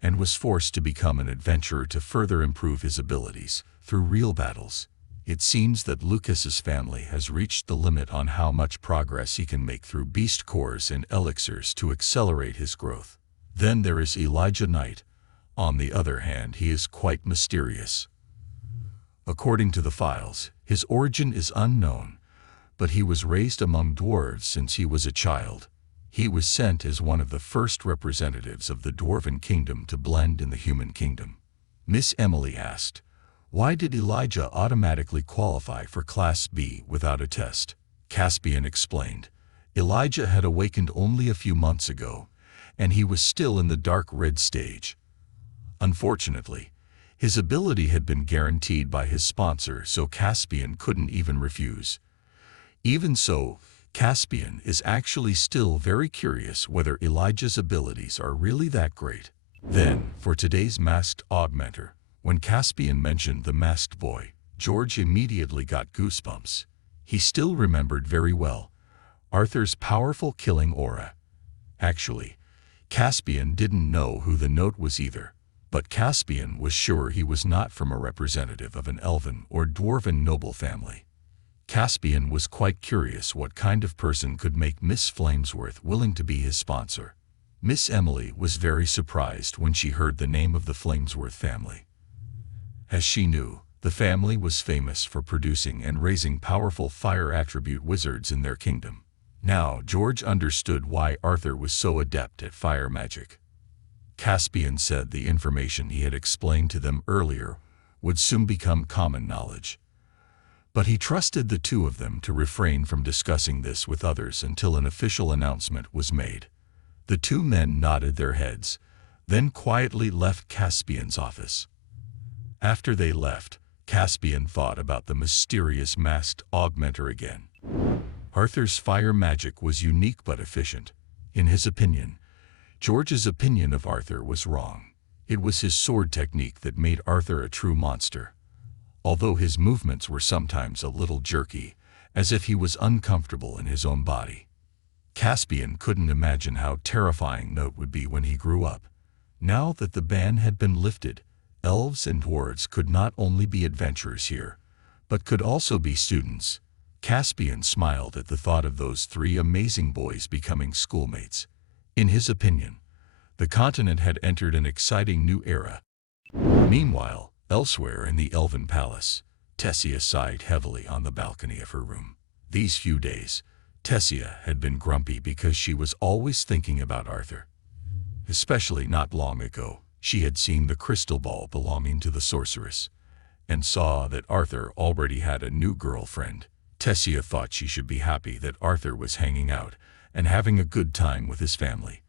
and was forced to become an adventurer to further improve his abilities through real battles. It seems that Lucas's family has reached the limit on how much progress he can make through beast cores and elixirs to accelerate his growth. Then there is Elijah Knight. On the other hand, he is quite mysterious. According to the files, his origin is unknown, but he was raised among dwarves since he was a child. He was sent as one of the first representatives of the Dwarven Kingdom to blend in the human kingdom. Miss Emily asked, why did Elijah automatically qualify for Class B without a test? Caspian explained, Elijah had awakened only a few months ago, and he was still in the dark red stage. Unfortunately, his ability had been guaranteed by his sponsor, so Caspian couldn't even refuse. Even so, Caspian is actually still very curious whether Elijah's abilities are really that great. Then, for today's masked augmenter, when Caspian mentioned the masked boy, George immediately got goosebumps. He still remembered very well Arthur's powerful killing aura. Actually, Caspian didn't know who the note was either, but Caspian was sure he was not from a representative of an elven or dwarven noble family. Caspian was quite curious what kind of person could make Miss Flamesworth willing to be his sponsor. Miss Emily was very surprised when she heard the name of the Flamesworth family. As she knew, the family was famous for producing and raising powerful fire attribute wizards in their kingdom. Now George understood why Arthur was so adept at fire magic. Caspian said the information he had explained to them earlier would soon become common knowledge. But he trusted the two of them to refrain from discussing this with others until an official announcement was made. The two men nodded their heads, then quietly left Caspian's office. After they left, Caspian thought about the mysterious masked augmenter again. Arthur's fire magic was unique but efficient. In his opinion, George's opinion of Arthur was wrong. It was his sword technique that made Arthur a true monster. Although his movements were sometimes a little jerky, as if he was uncomfortable in his own body. Caspian couldn't imagine how terrifying Note would be when he grew up. Now that the ban had been lifted, elves and dwarves could not only be adventurers here, but could also be students. Caspian smiled at the thought of those three amazing boys becoming schoolmates. In his opinion, the continent had entered an exciting new era. Meanwhile, elsewhere in the Elven Palace, Tessia sighed heavily on the balcony of her room. These few days, Tessia had been grumpy because she was always thinking about Arthur. Especially not long ago, she had seen the crystal ball belonging to the sorceress, and saw that Arthur already had a new girlfriend. Tessia thought she should be happy that Arthur was hanging out and having a good time with his family.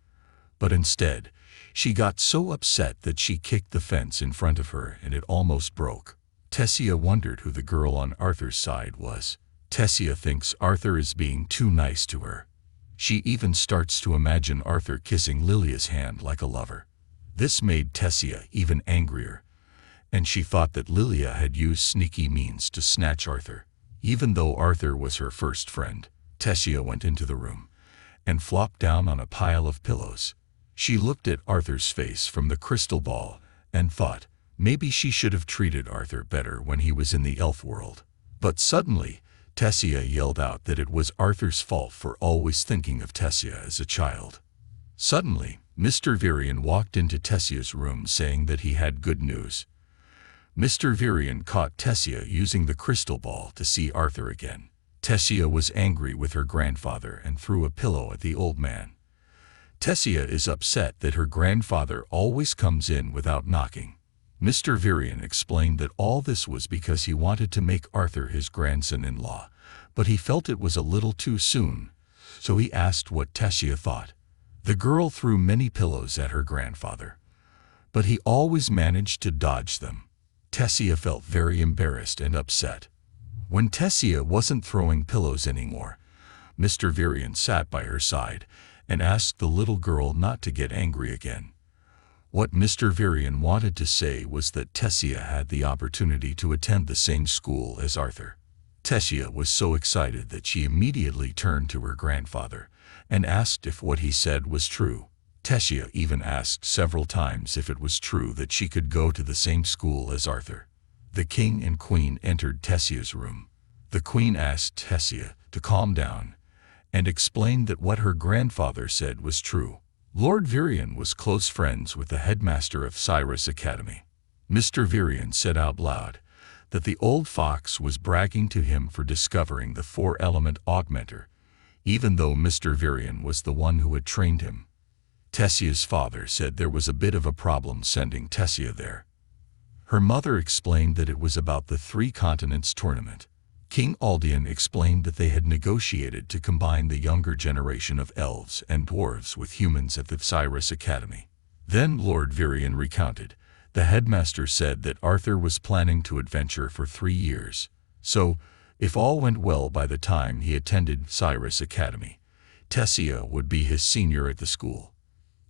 But instead, she got so upset that she kicked the fence in front of her and it almost broke. Tessia wondered who the girl on Arthur's side was. Tessia thinks Arthur is being too nice to her. She even starts to imagine Arthur kissing Lilia's hand like a lover. This made Tessia even angrier, and she thought that Lilia had used sneaky means to snatch Arthur. Even though Arthur was her first friend, Tessia went into the room and flopped down on a pile of pillows. She looked at Arthur's face from the crystal ball and thought maybe she should have treated Arthur better when he was in the elf world. But suddenly, Tessia yelled out that it was Arthur's fault for always thinking of Tessia as a child. Suddenly, Mr. Virion walked into Tessia's room saying that he had good news. Mr. Virion caught Tessia using the crystal ball to see Arthur again. Tessia was angry with her grandfather and threw a pillow at the old man. Tessia is upset that her grandfather always comes in without knocking. Mr. Virion explained that all this was because he wanted to make Arthur his grandson-in-law, but he felt it was a little too soon, so he asked what Tessia thought. The girl threw many pillows at her grandfather, but he always managed to dodge them. Tessia felt very embarrassed and upset. When Tessia wasn't throwing pillows anymore, Mr. Virion sat by her side and asked the little girl not to get angry again. What Mr. Virion wanted to say was that Tessia had the opportunity to attend the same school as Arthur. Tessia was so excited that she immediately turned to her grandfather and asked if what he said was true. Tessia even asked several times if it was true that she could go to the same school as Arthur. The king and queen entered Tessia's room. The queen asked Tessia to calm down and explained that what her grandfather said was true. Lord Virion was close friends with the headmaster of Cyrus Academy. Mr. Virion said out loud that the old fox was bragging to him for discovering the four-element augmenter, even though Mr. Virion was the one who had trained him. Tessia's father said there was a bit of a problem sending Tessia there. Her mother explained that it was about the Three Continents tournament. King Aldian explained that they had negotiated to combine the younger generation of elves and dwarves with humans at the Cyrus Academy. Then Lord Virion recounted. The headmaster said that Arthur was planning to adventure for 3 years, so, if all went well by the time he attended Cyrus Academy, Tessia would be his senior at the school.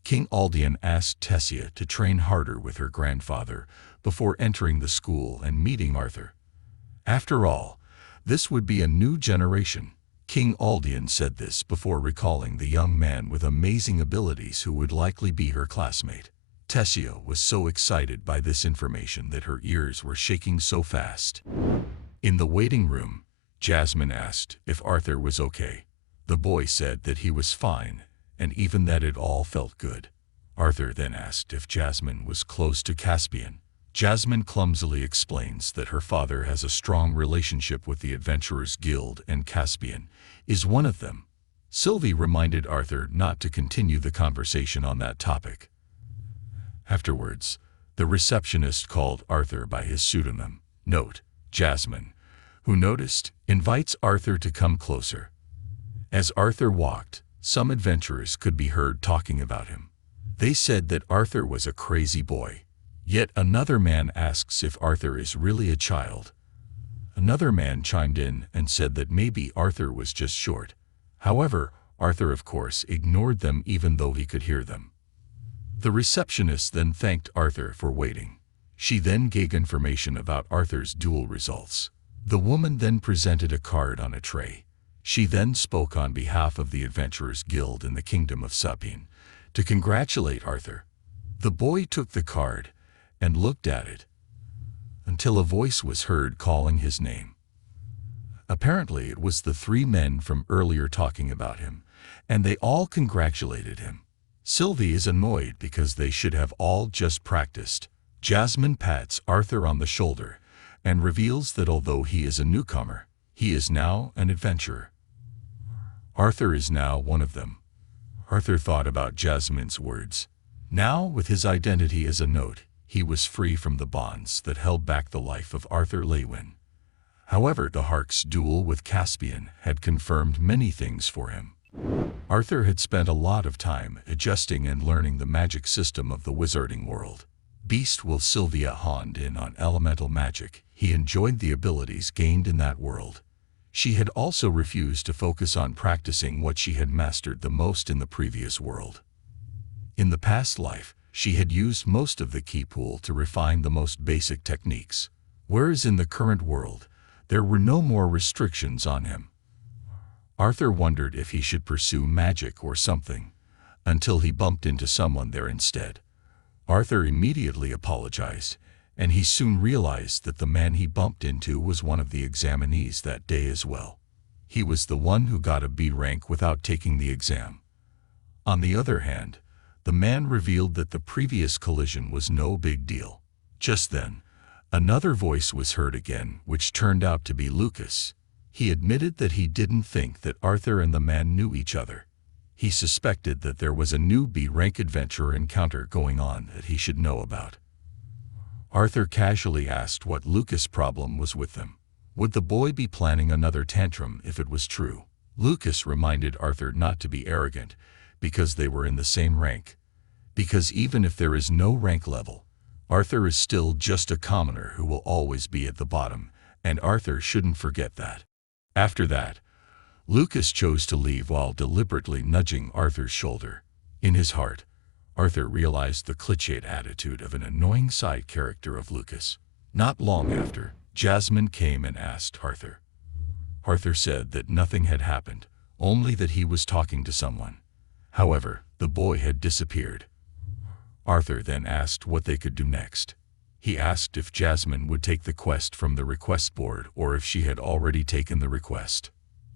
King Aldian asked Tessia to train harder with her grandfather before entering the school and meeting Arthur. After all, this would be a new generation. King Aldian said this before recalling the young man with amazing abilities who would likely be her classmate. Tessia was so excited by this information that her ears were shaking so fast. In the waiting room, Jasmine asked if Arthur was okay. The boy said that he was fine, and even that it all felt good. Arthur then asked if Jasmine was close to Caspian. Jasmine clumsily explains that her father has a strong relationship with the Adventurers Guild and Caspian is one of them. Sylvie reminded Arthur not to continue the conversation on that topic. Afterwards, the receptionist called Arthur by his pseudonym. Note: Jasmine, who noticed, invites Arthur to come closer. As Arthur walked, some adventurers could be heard talking about him. They said that Arthur was a crazy boy. Yet another man asks if Arthur is really a child. Another man chimed in and said that maybe Arthur was just short. However, Arthur of course ignored them even though he could hear them. The receptionist then thanked Arthur for waiting. She then gave information about Arthur's duel results. The woman then presented a card on a tray. She then spoke on behalf of the Adventurers Guild in the Kingdom of Caspian to congratulate Arthur. The boy took the card and looked at it until a voice was heard calling his name. Apparently it was the 3 men from earlier talking about him, and they all congratulated him. Sylvie is annoyed because they should have all just practiced. Jasmine pats Arthur on the shoulder and reveals that although he is a newcomer, he is now an adventurer. Arthur is now one of them. Arthur thought about Jasmine's words. Now, with his identity as a note, he was free from the bonds that held back the life of Arthur Lewin. However, the Hark's duel with Caspian had confirmed many things for him. Arthur had spent a lot of time adjusting and learning the magic system of the wizarding world. Beast while Sylvia honed in on elemental magic, he enjoyed the abilities gained in that world. She had also refused to focus on practicing what she had mastered the most in the previous world. In the past life, She had used most of the key pool to refine the most basic techniques, whereas in the current world, there were no more restrictions on him. Arthur wondered if he should pursue magic or something, until he bumped into someone there instead. Arthur immediately apologized, and he soon realized that the man he bumped into was one of the examinees that day as well. He was the one who got a B rank without taking the exam. On the other hand, the man revealed that the previous collision was no big deal. Just then, another voice was heard again, which turned out to be Lucas. He admitted that he didn't think that Arthur and the man knew each other. He suspected that there was a new B-rank adventurer encounter going on that he should know about. Arthur casually asked what Lucas' problem was with them. Would the boy be planning another tantrum if it was true? Lucas reminded Arthur not to be arrogant, because they were in the same rank. Because even if there is no rank level, Arthur is still just a commoner who will always be at the bottom, and Arthur shouldn't forget that. After that, Lucas chose to leave while deliberately nudging Arthur's shoulder. In his heart, Arthur realized the cliched attitude of an annoying side character of Lucas. Not long after, Jasmine came and asked Arthur. Arthur said that nothing had happened, only that he was talking to someone. However, the boy had disappeared. Arthur then asked what they could do next. He asked if Jasmine would take the quest from the request board or if she had already taken the request.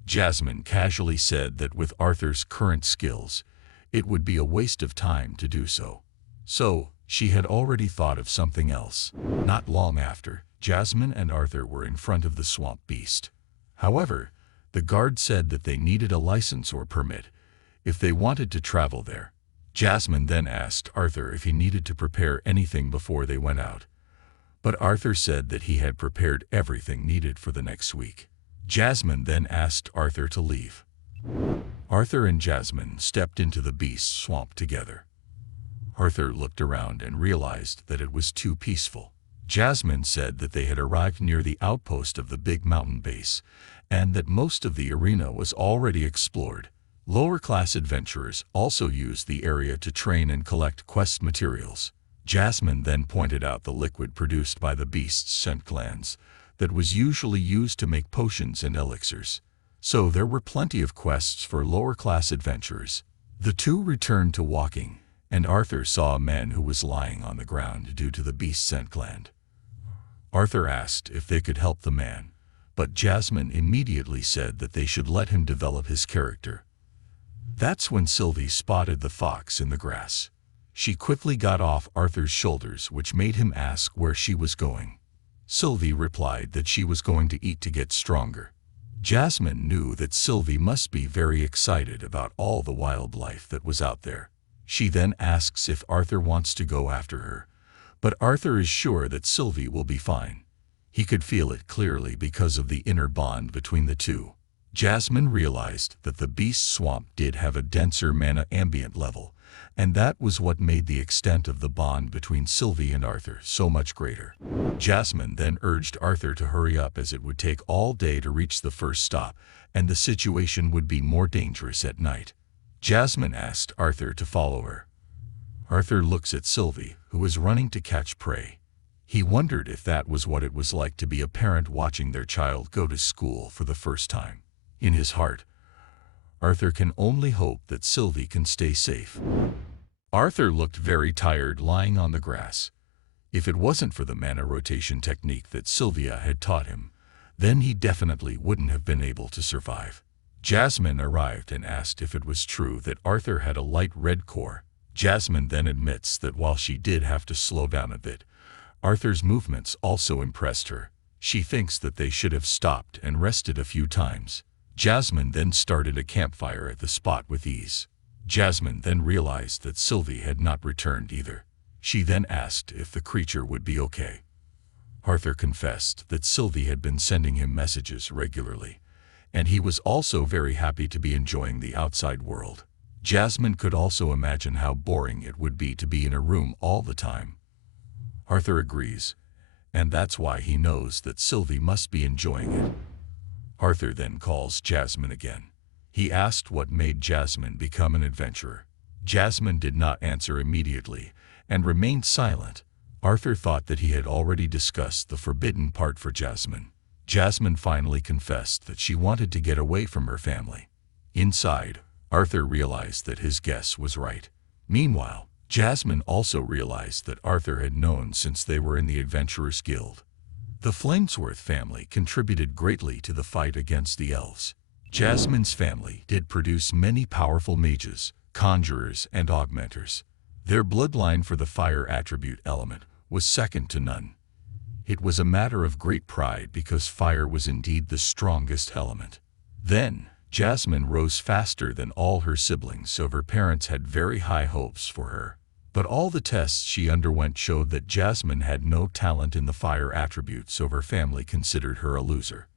Jasmine casually said that with Arthur's current skills, it would be a waste of time to do so. So, she had already thought of something else. Not long after, Jasmine and Arthur were in front of the swamp beast. However, the guard said that they needed a license or permit if they wanted to travel there. Jasmine then asked Arthur if he needed to prepare anything before they went out. But Arthur said that he had prepared everything needed for the next week. Jasmine then asked Arthur to leave. Arthur and Jasmine stepped into the beast's swamp together. Arthur looked around and realized that it was too peaceful. Jasmine said that they had arrived near the outpost of the big mountain base, and that most of the arena was already explored. Lower-class adventurers also used the area to train and collect quest materials. Jasmine then pointed out the liquid produced by the beast's scent glands that was usually used to make potions and elixirs. So there were plenty of quests for lower-class adventurers. The two returned to walking, and Arthur saw a man who was lying on the ground due to the beast's scent gland. Arthur asked if they could help the man, but Jasmine immediately said that they should let him develop his character. That's when Sylvie spotted the fox in the grass. She quickly got off Arthur's shoulders, which made him ask where she was going. Sylvie replied that she was going to eat to get stronger. Jasmine knew that Sylvie must be very excited about all the wildlife that was out there. She then asks if Arthur wants to go after her, but Arthur is sure that Sylvie will be fine. He could feel it clearly because of the inner bond between the two. Jasmine realized that the beast swamp did have a denser mana ambient level, and that was what made the extent of the bond between Sylvie and Arthur so much greater. Jasmine then urged Arthur to hurry up as it would take all day to reach the first stop, and the situation would be more dangerous at night. Jasmine asked Arthur to follow her. Arthur looks at Sylvie, who is running to catch prey. He wondered if that was what it was like to be a parent watching their child go to school for the first time. In his heart, Arthur can only hope that Sylvie can stay safe. Arthur looked very tired lying on the grass. If it wasn't for the mana rotation technique that Sylvia had taught him, then he definitely wouldn't have been able to survive. Jasmine arrived and asked if it was true that Arthur had a light red core. Jasmine then admits that while she did have to slow down a bit, Arthur's movements also impressed her. She thinks that they should have stopped and rested a few times. Jasmine then started a campfire at the spot with ease. Jasmine then realized that Sylvie had not returned either. She then asked if the creature would be okay. Arthur confessed that Sylvie had been sending him messages regularly, and he was also very happy to be enjoying the outside world. Jasmine could also imagine how boring it would be to be in a room all the time. Arthur agrees, and that's why he knows that Sylvie must be enjoying it. Arthur then calls Jasmine again. He asked what made Jasmine become an adventurer. Jasmine did not answer immediately, and remained silent. Arthur thought that he had already discussed the forbidden part for Jasmine. Jasmine finally confessed that she wanted to get away from her family. Inside, Arthur realized that his guess was right. Meanwhile, Jasmine also realized that Arthur had known since they were in the Adventurers Guild. The Flamesworth family contributed greatly to the fight against the elves. Jasmine's family did produce many powerful mages, conjurers, and augmenters. Their bloodline for the fire attribute element was second to none. It was a matter of great pride because fire was indeed the strongest element. Then, Jasmine rose faster than all her siblings, so her parents had very high hopes for her. But all the tests she underwent showed that Jasmine had no talent in the fire attribute, so her family considered her a loser.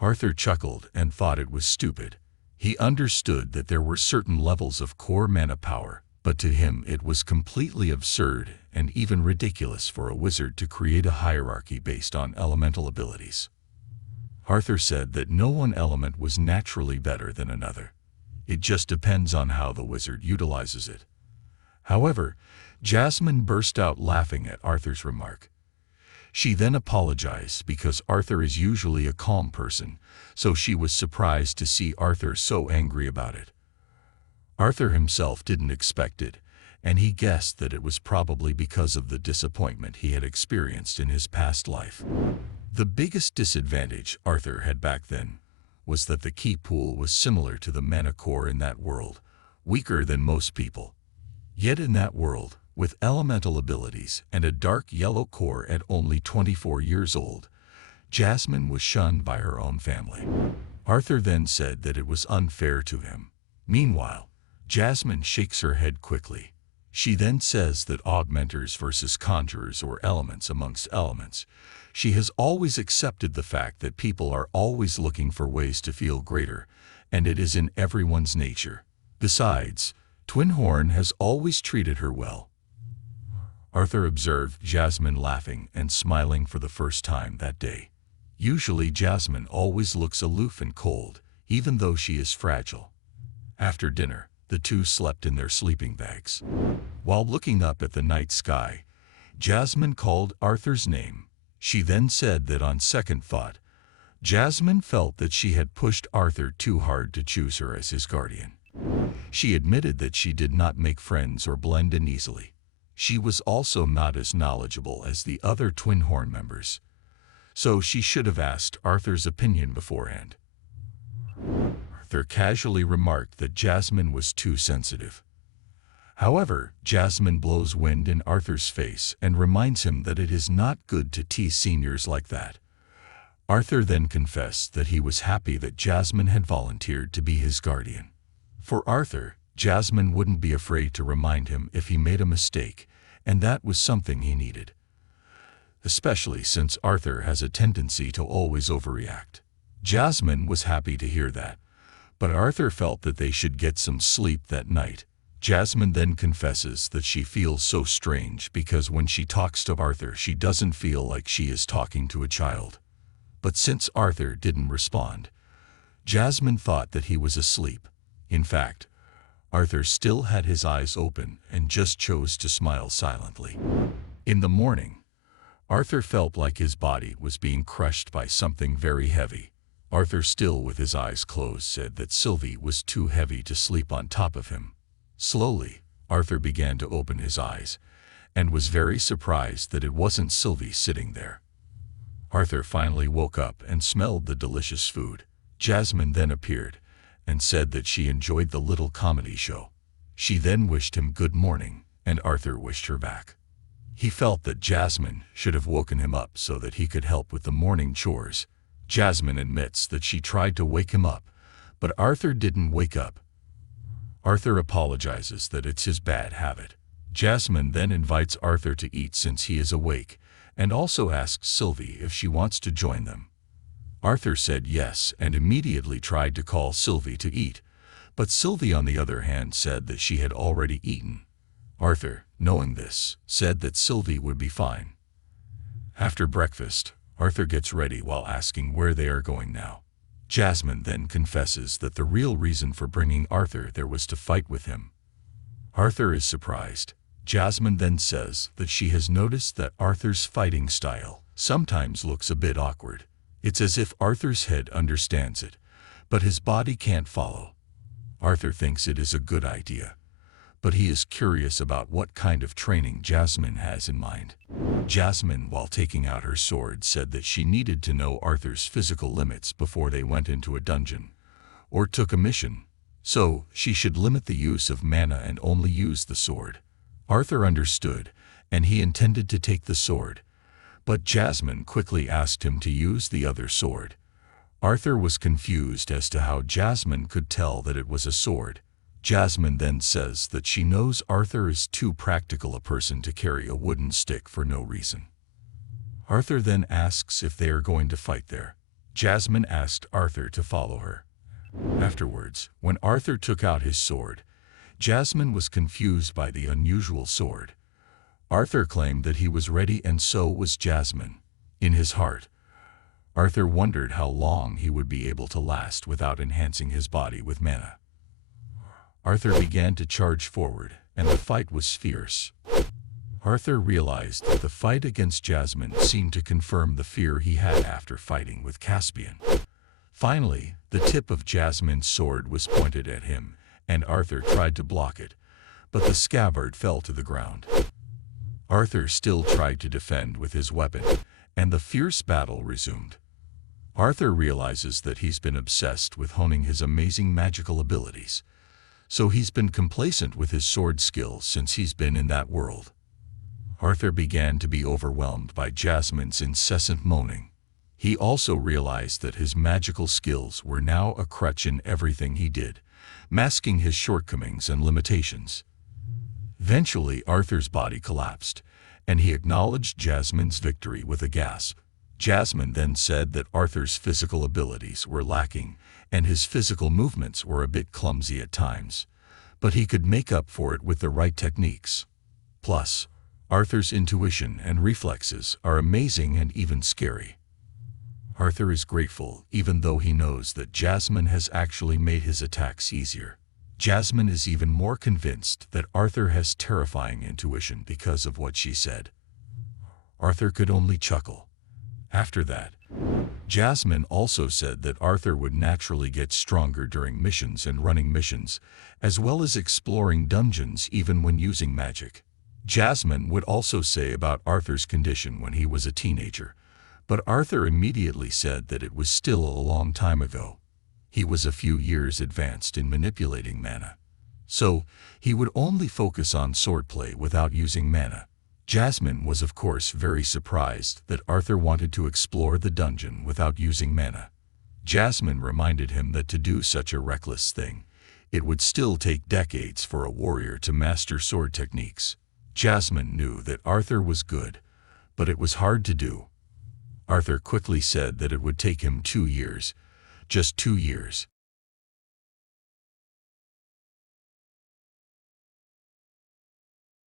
Arthur chuckled and thought it was stupid. He understood that there were certain levels of core mana power, but to him it was completely absurd and even ridiculous for a wizard to create a hierarchy based on elemental abilities. Arthur said that no one element was naturally better than another. It just depends on how the wizard utilizes it. However, Jasmine burst out laughing at Arthur's remark. She then apologized because Arthur is usually a calm person, so she was surprised to see Arthur so angry about it. Arthur himself didn't expect it, and he guessed that it was probably because of the disappointment he had experienced in his past life. The biggest disadvantage Arthur had back then was that the ki pool was similar to the mana core in that world, weaker than most people. Yet in that world, with elemental abilities and a dark yellow core at only 24 years old, Jasmine was shunned by her own family. Arthur then said that it was unfair to him. Meanwhile, Jasmine shakes her head quickly. She then says that augmenters versus conjurers, or elements amongst elements. She has always accepted the fact that people are always looking for ways to feel greater, and it is in everyone's nature. Besides, Twinhorn has always treated her well. Arthur observed Jasmine laughing and smiling for the first time that day. Usually Jasmine always looks aloof and cold, even though she is fragile. After dinner, the two slept in their sleeping bags. While looking up at the night sky, Jasmine called Arthur's name. She then said that on second thought, Jasmine felt that she had pushed Arthur too hard to choose her as his guardian. She admitted that she did not make friends or blend in easily. She was also not as knowledgeable as the other Twinhorn members, so she should have asked Arthur's opinion beforehand. Arthur casually remarked that Jasmine was too sensitive. However, Jasmine blows wind in Arthur's face and reminds him that it is not good to tease seniors like that. Arthur then confessed that he was happy that Jasmine had volunteered to be his guardian. For Arthur, Jasmine wouldn't be afraid to remind him if he made a mistake, and that was something he needed. Especially since Arthur has a tendency to always overreact. Jasmine was happy to hear that, but Arthur felt that they should get some sleep that night. Jasmine then confesses that she feels so strange because when she talks to Arthur she doesn't feel like she is talking to a child. But since Arthur didn't respond, Jasmine thought that he was asleep. In fact, Arthur still had his eyes open and just chose to smile silently. In the morning, Arthur felt like his body was being crushed by something very heavy. Arthur, still with his eyes closed, said that Sylvie was too heavy to sleep on top of him. Slowly, Arthur began to open his eyes and was very surprised that it wasn't Sylvie sitting there. Arthur finally woke up and smelled the delicious food. Jasmine then appeared and said that she enjoyed the little comedy show. She then wished him good morning, and Arthur wished her back. He felt that Jasmine should have woken him up so that he could help with the morning chores. Jasmine admits that she tried to wake him up, but Arthur didn't wake up. Arthur apologizes that it's his bad habit. Jasmine then invites Arthur to eat since he is awake, and also asks Sylvie if she wants to join them. Arthur said yes and immediately tried to call Sylvie to eat, but Sylvie on the other hand said that she had already eaten. Arthur, knowing this, said that Sylvie would be fine. After breakfast, Arthur gets ready while asking where they are going now. Jasmine then confesses that the real reason for bringing Arthur there was to fight with him. Arthur is surprised. Jasmine then says that she has noticed that Arthur's fighting style sometimes looks a bit awkward. It's as if Arthur's head understands it, but his body can't follow. Arthur thinks it is a good idea, but he is curious about what kind of training Jasmine has in mind. Jasmine, while taking out her sword, said that she needed to know Arthur's physical limits before they went into a dungeon or took a mission, so she should limit the use of mana and only use the sword. Arthur understood, and he intended to take the sword, but Jasmine quickly asked him to use the other sword. Arthur was confused as to how Jasmine could tell that it was a sword. Jasmine then says that she knows Arthur is too practical a person to carry a wooden stick for no reason. Arthur then asks if they are going to fight there. Jasmine asked Arthur to follow her. Afterwards, when Arthur took out his sword, Jasmine was confused by the unusual sword. Arthur claimed that he was ready, and so was Jasmine. In his heart, Arthur wondered how long he would be able to last without enhancing his body with mana. Arthur began to charge forward, and the fight was fierce. Arthur realized that the fight against Jasmine seemed to confirm the fear he had after fighting with Caspian. Finally, the tip of Jasmine's sword was pointed at him, and Arthur tried to block it, but the scabbard fell to the ground. Arthur still tried to defend with his weapon, and the fierce battle resumed. Arthur realizes that he's been obsessed with honing his amazing magical abilities, so he's been complacent with his sword skills since he's been in that world. Arthur began to be overwhelmed by Jasmine's incessant moaning. He also realized that his magical skills were now a crutch in everything he did, masking his shortcomings and limitations. Eventually, Arthur's body collapsed, and he acknowledged Jasmine's victory with a gasp. Jasmine then said that Arthur's physical abilities were lacking, and his physical movements were a bit clumsy at times, but he could make up for it with the right techniques. Plus, Arthur's intuition and reflexes are amazing and even scary. Arthur is grateful, even though he knows that Jasmine has actually made his attacks easier. Jasmine is even more convinced that Arthur has terrifying intuition because of what she said. Arthur could only chuckle. After that, Jasmine also said that Arthur would naturally get stronger during missions and running missions, as well as exploring dungeons even when using magic. Jasmine would also say about Arthur's condition when he was a teenager, but Arthur immediately said that it was still a long time ago. He was a few years advanced in manipulating mana, so he would only focus on swordplay without using mana. Jasmine was of course very surprised that Arthur wanted to explore the dungeon without using mana. Jasmine reminded him that to do such a reckless thing, it would still take decades for a warrior to master sword techniques. Jasmine knew that Arthur was good, but it was hard to do. Arthur quickly said that it would take him 2 years, just 2 years.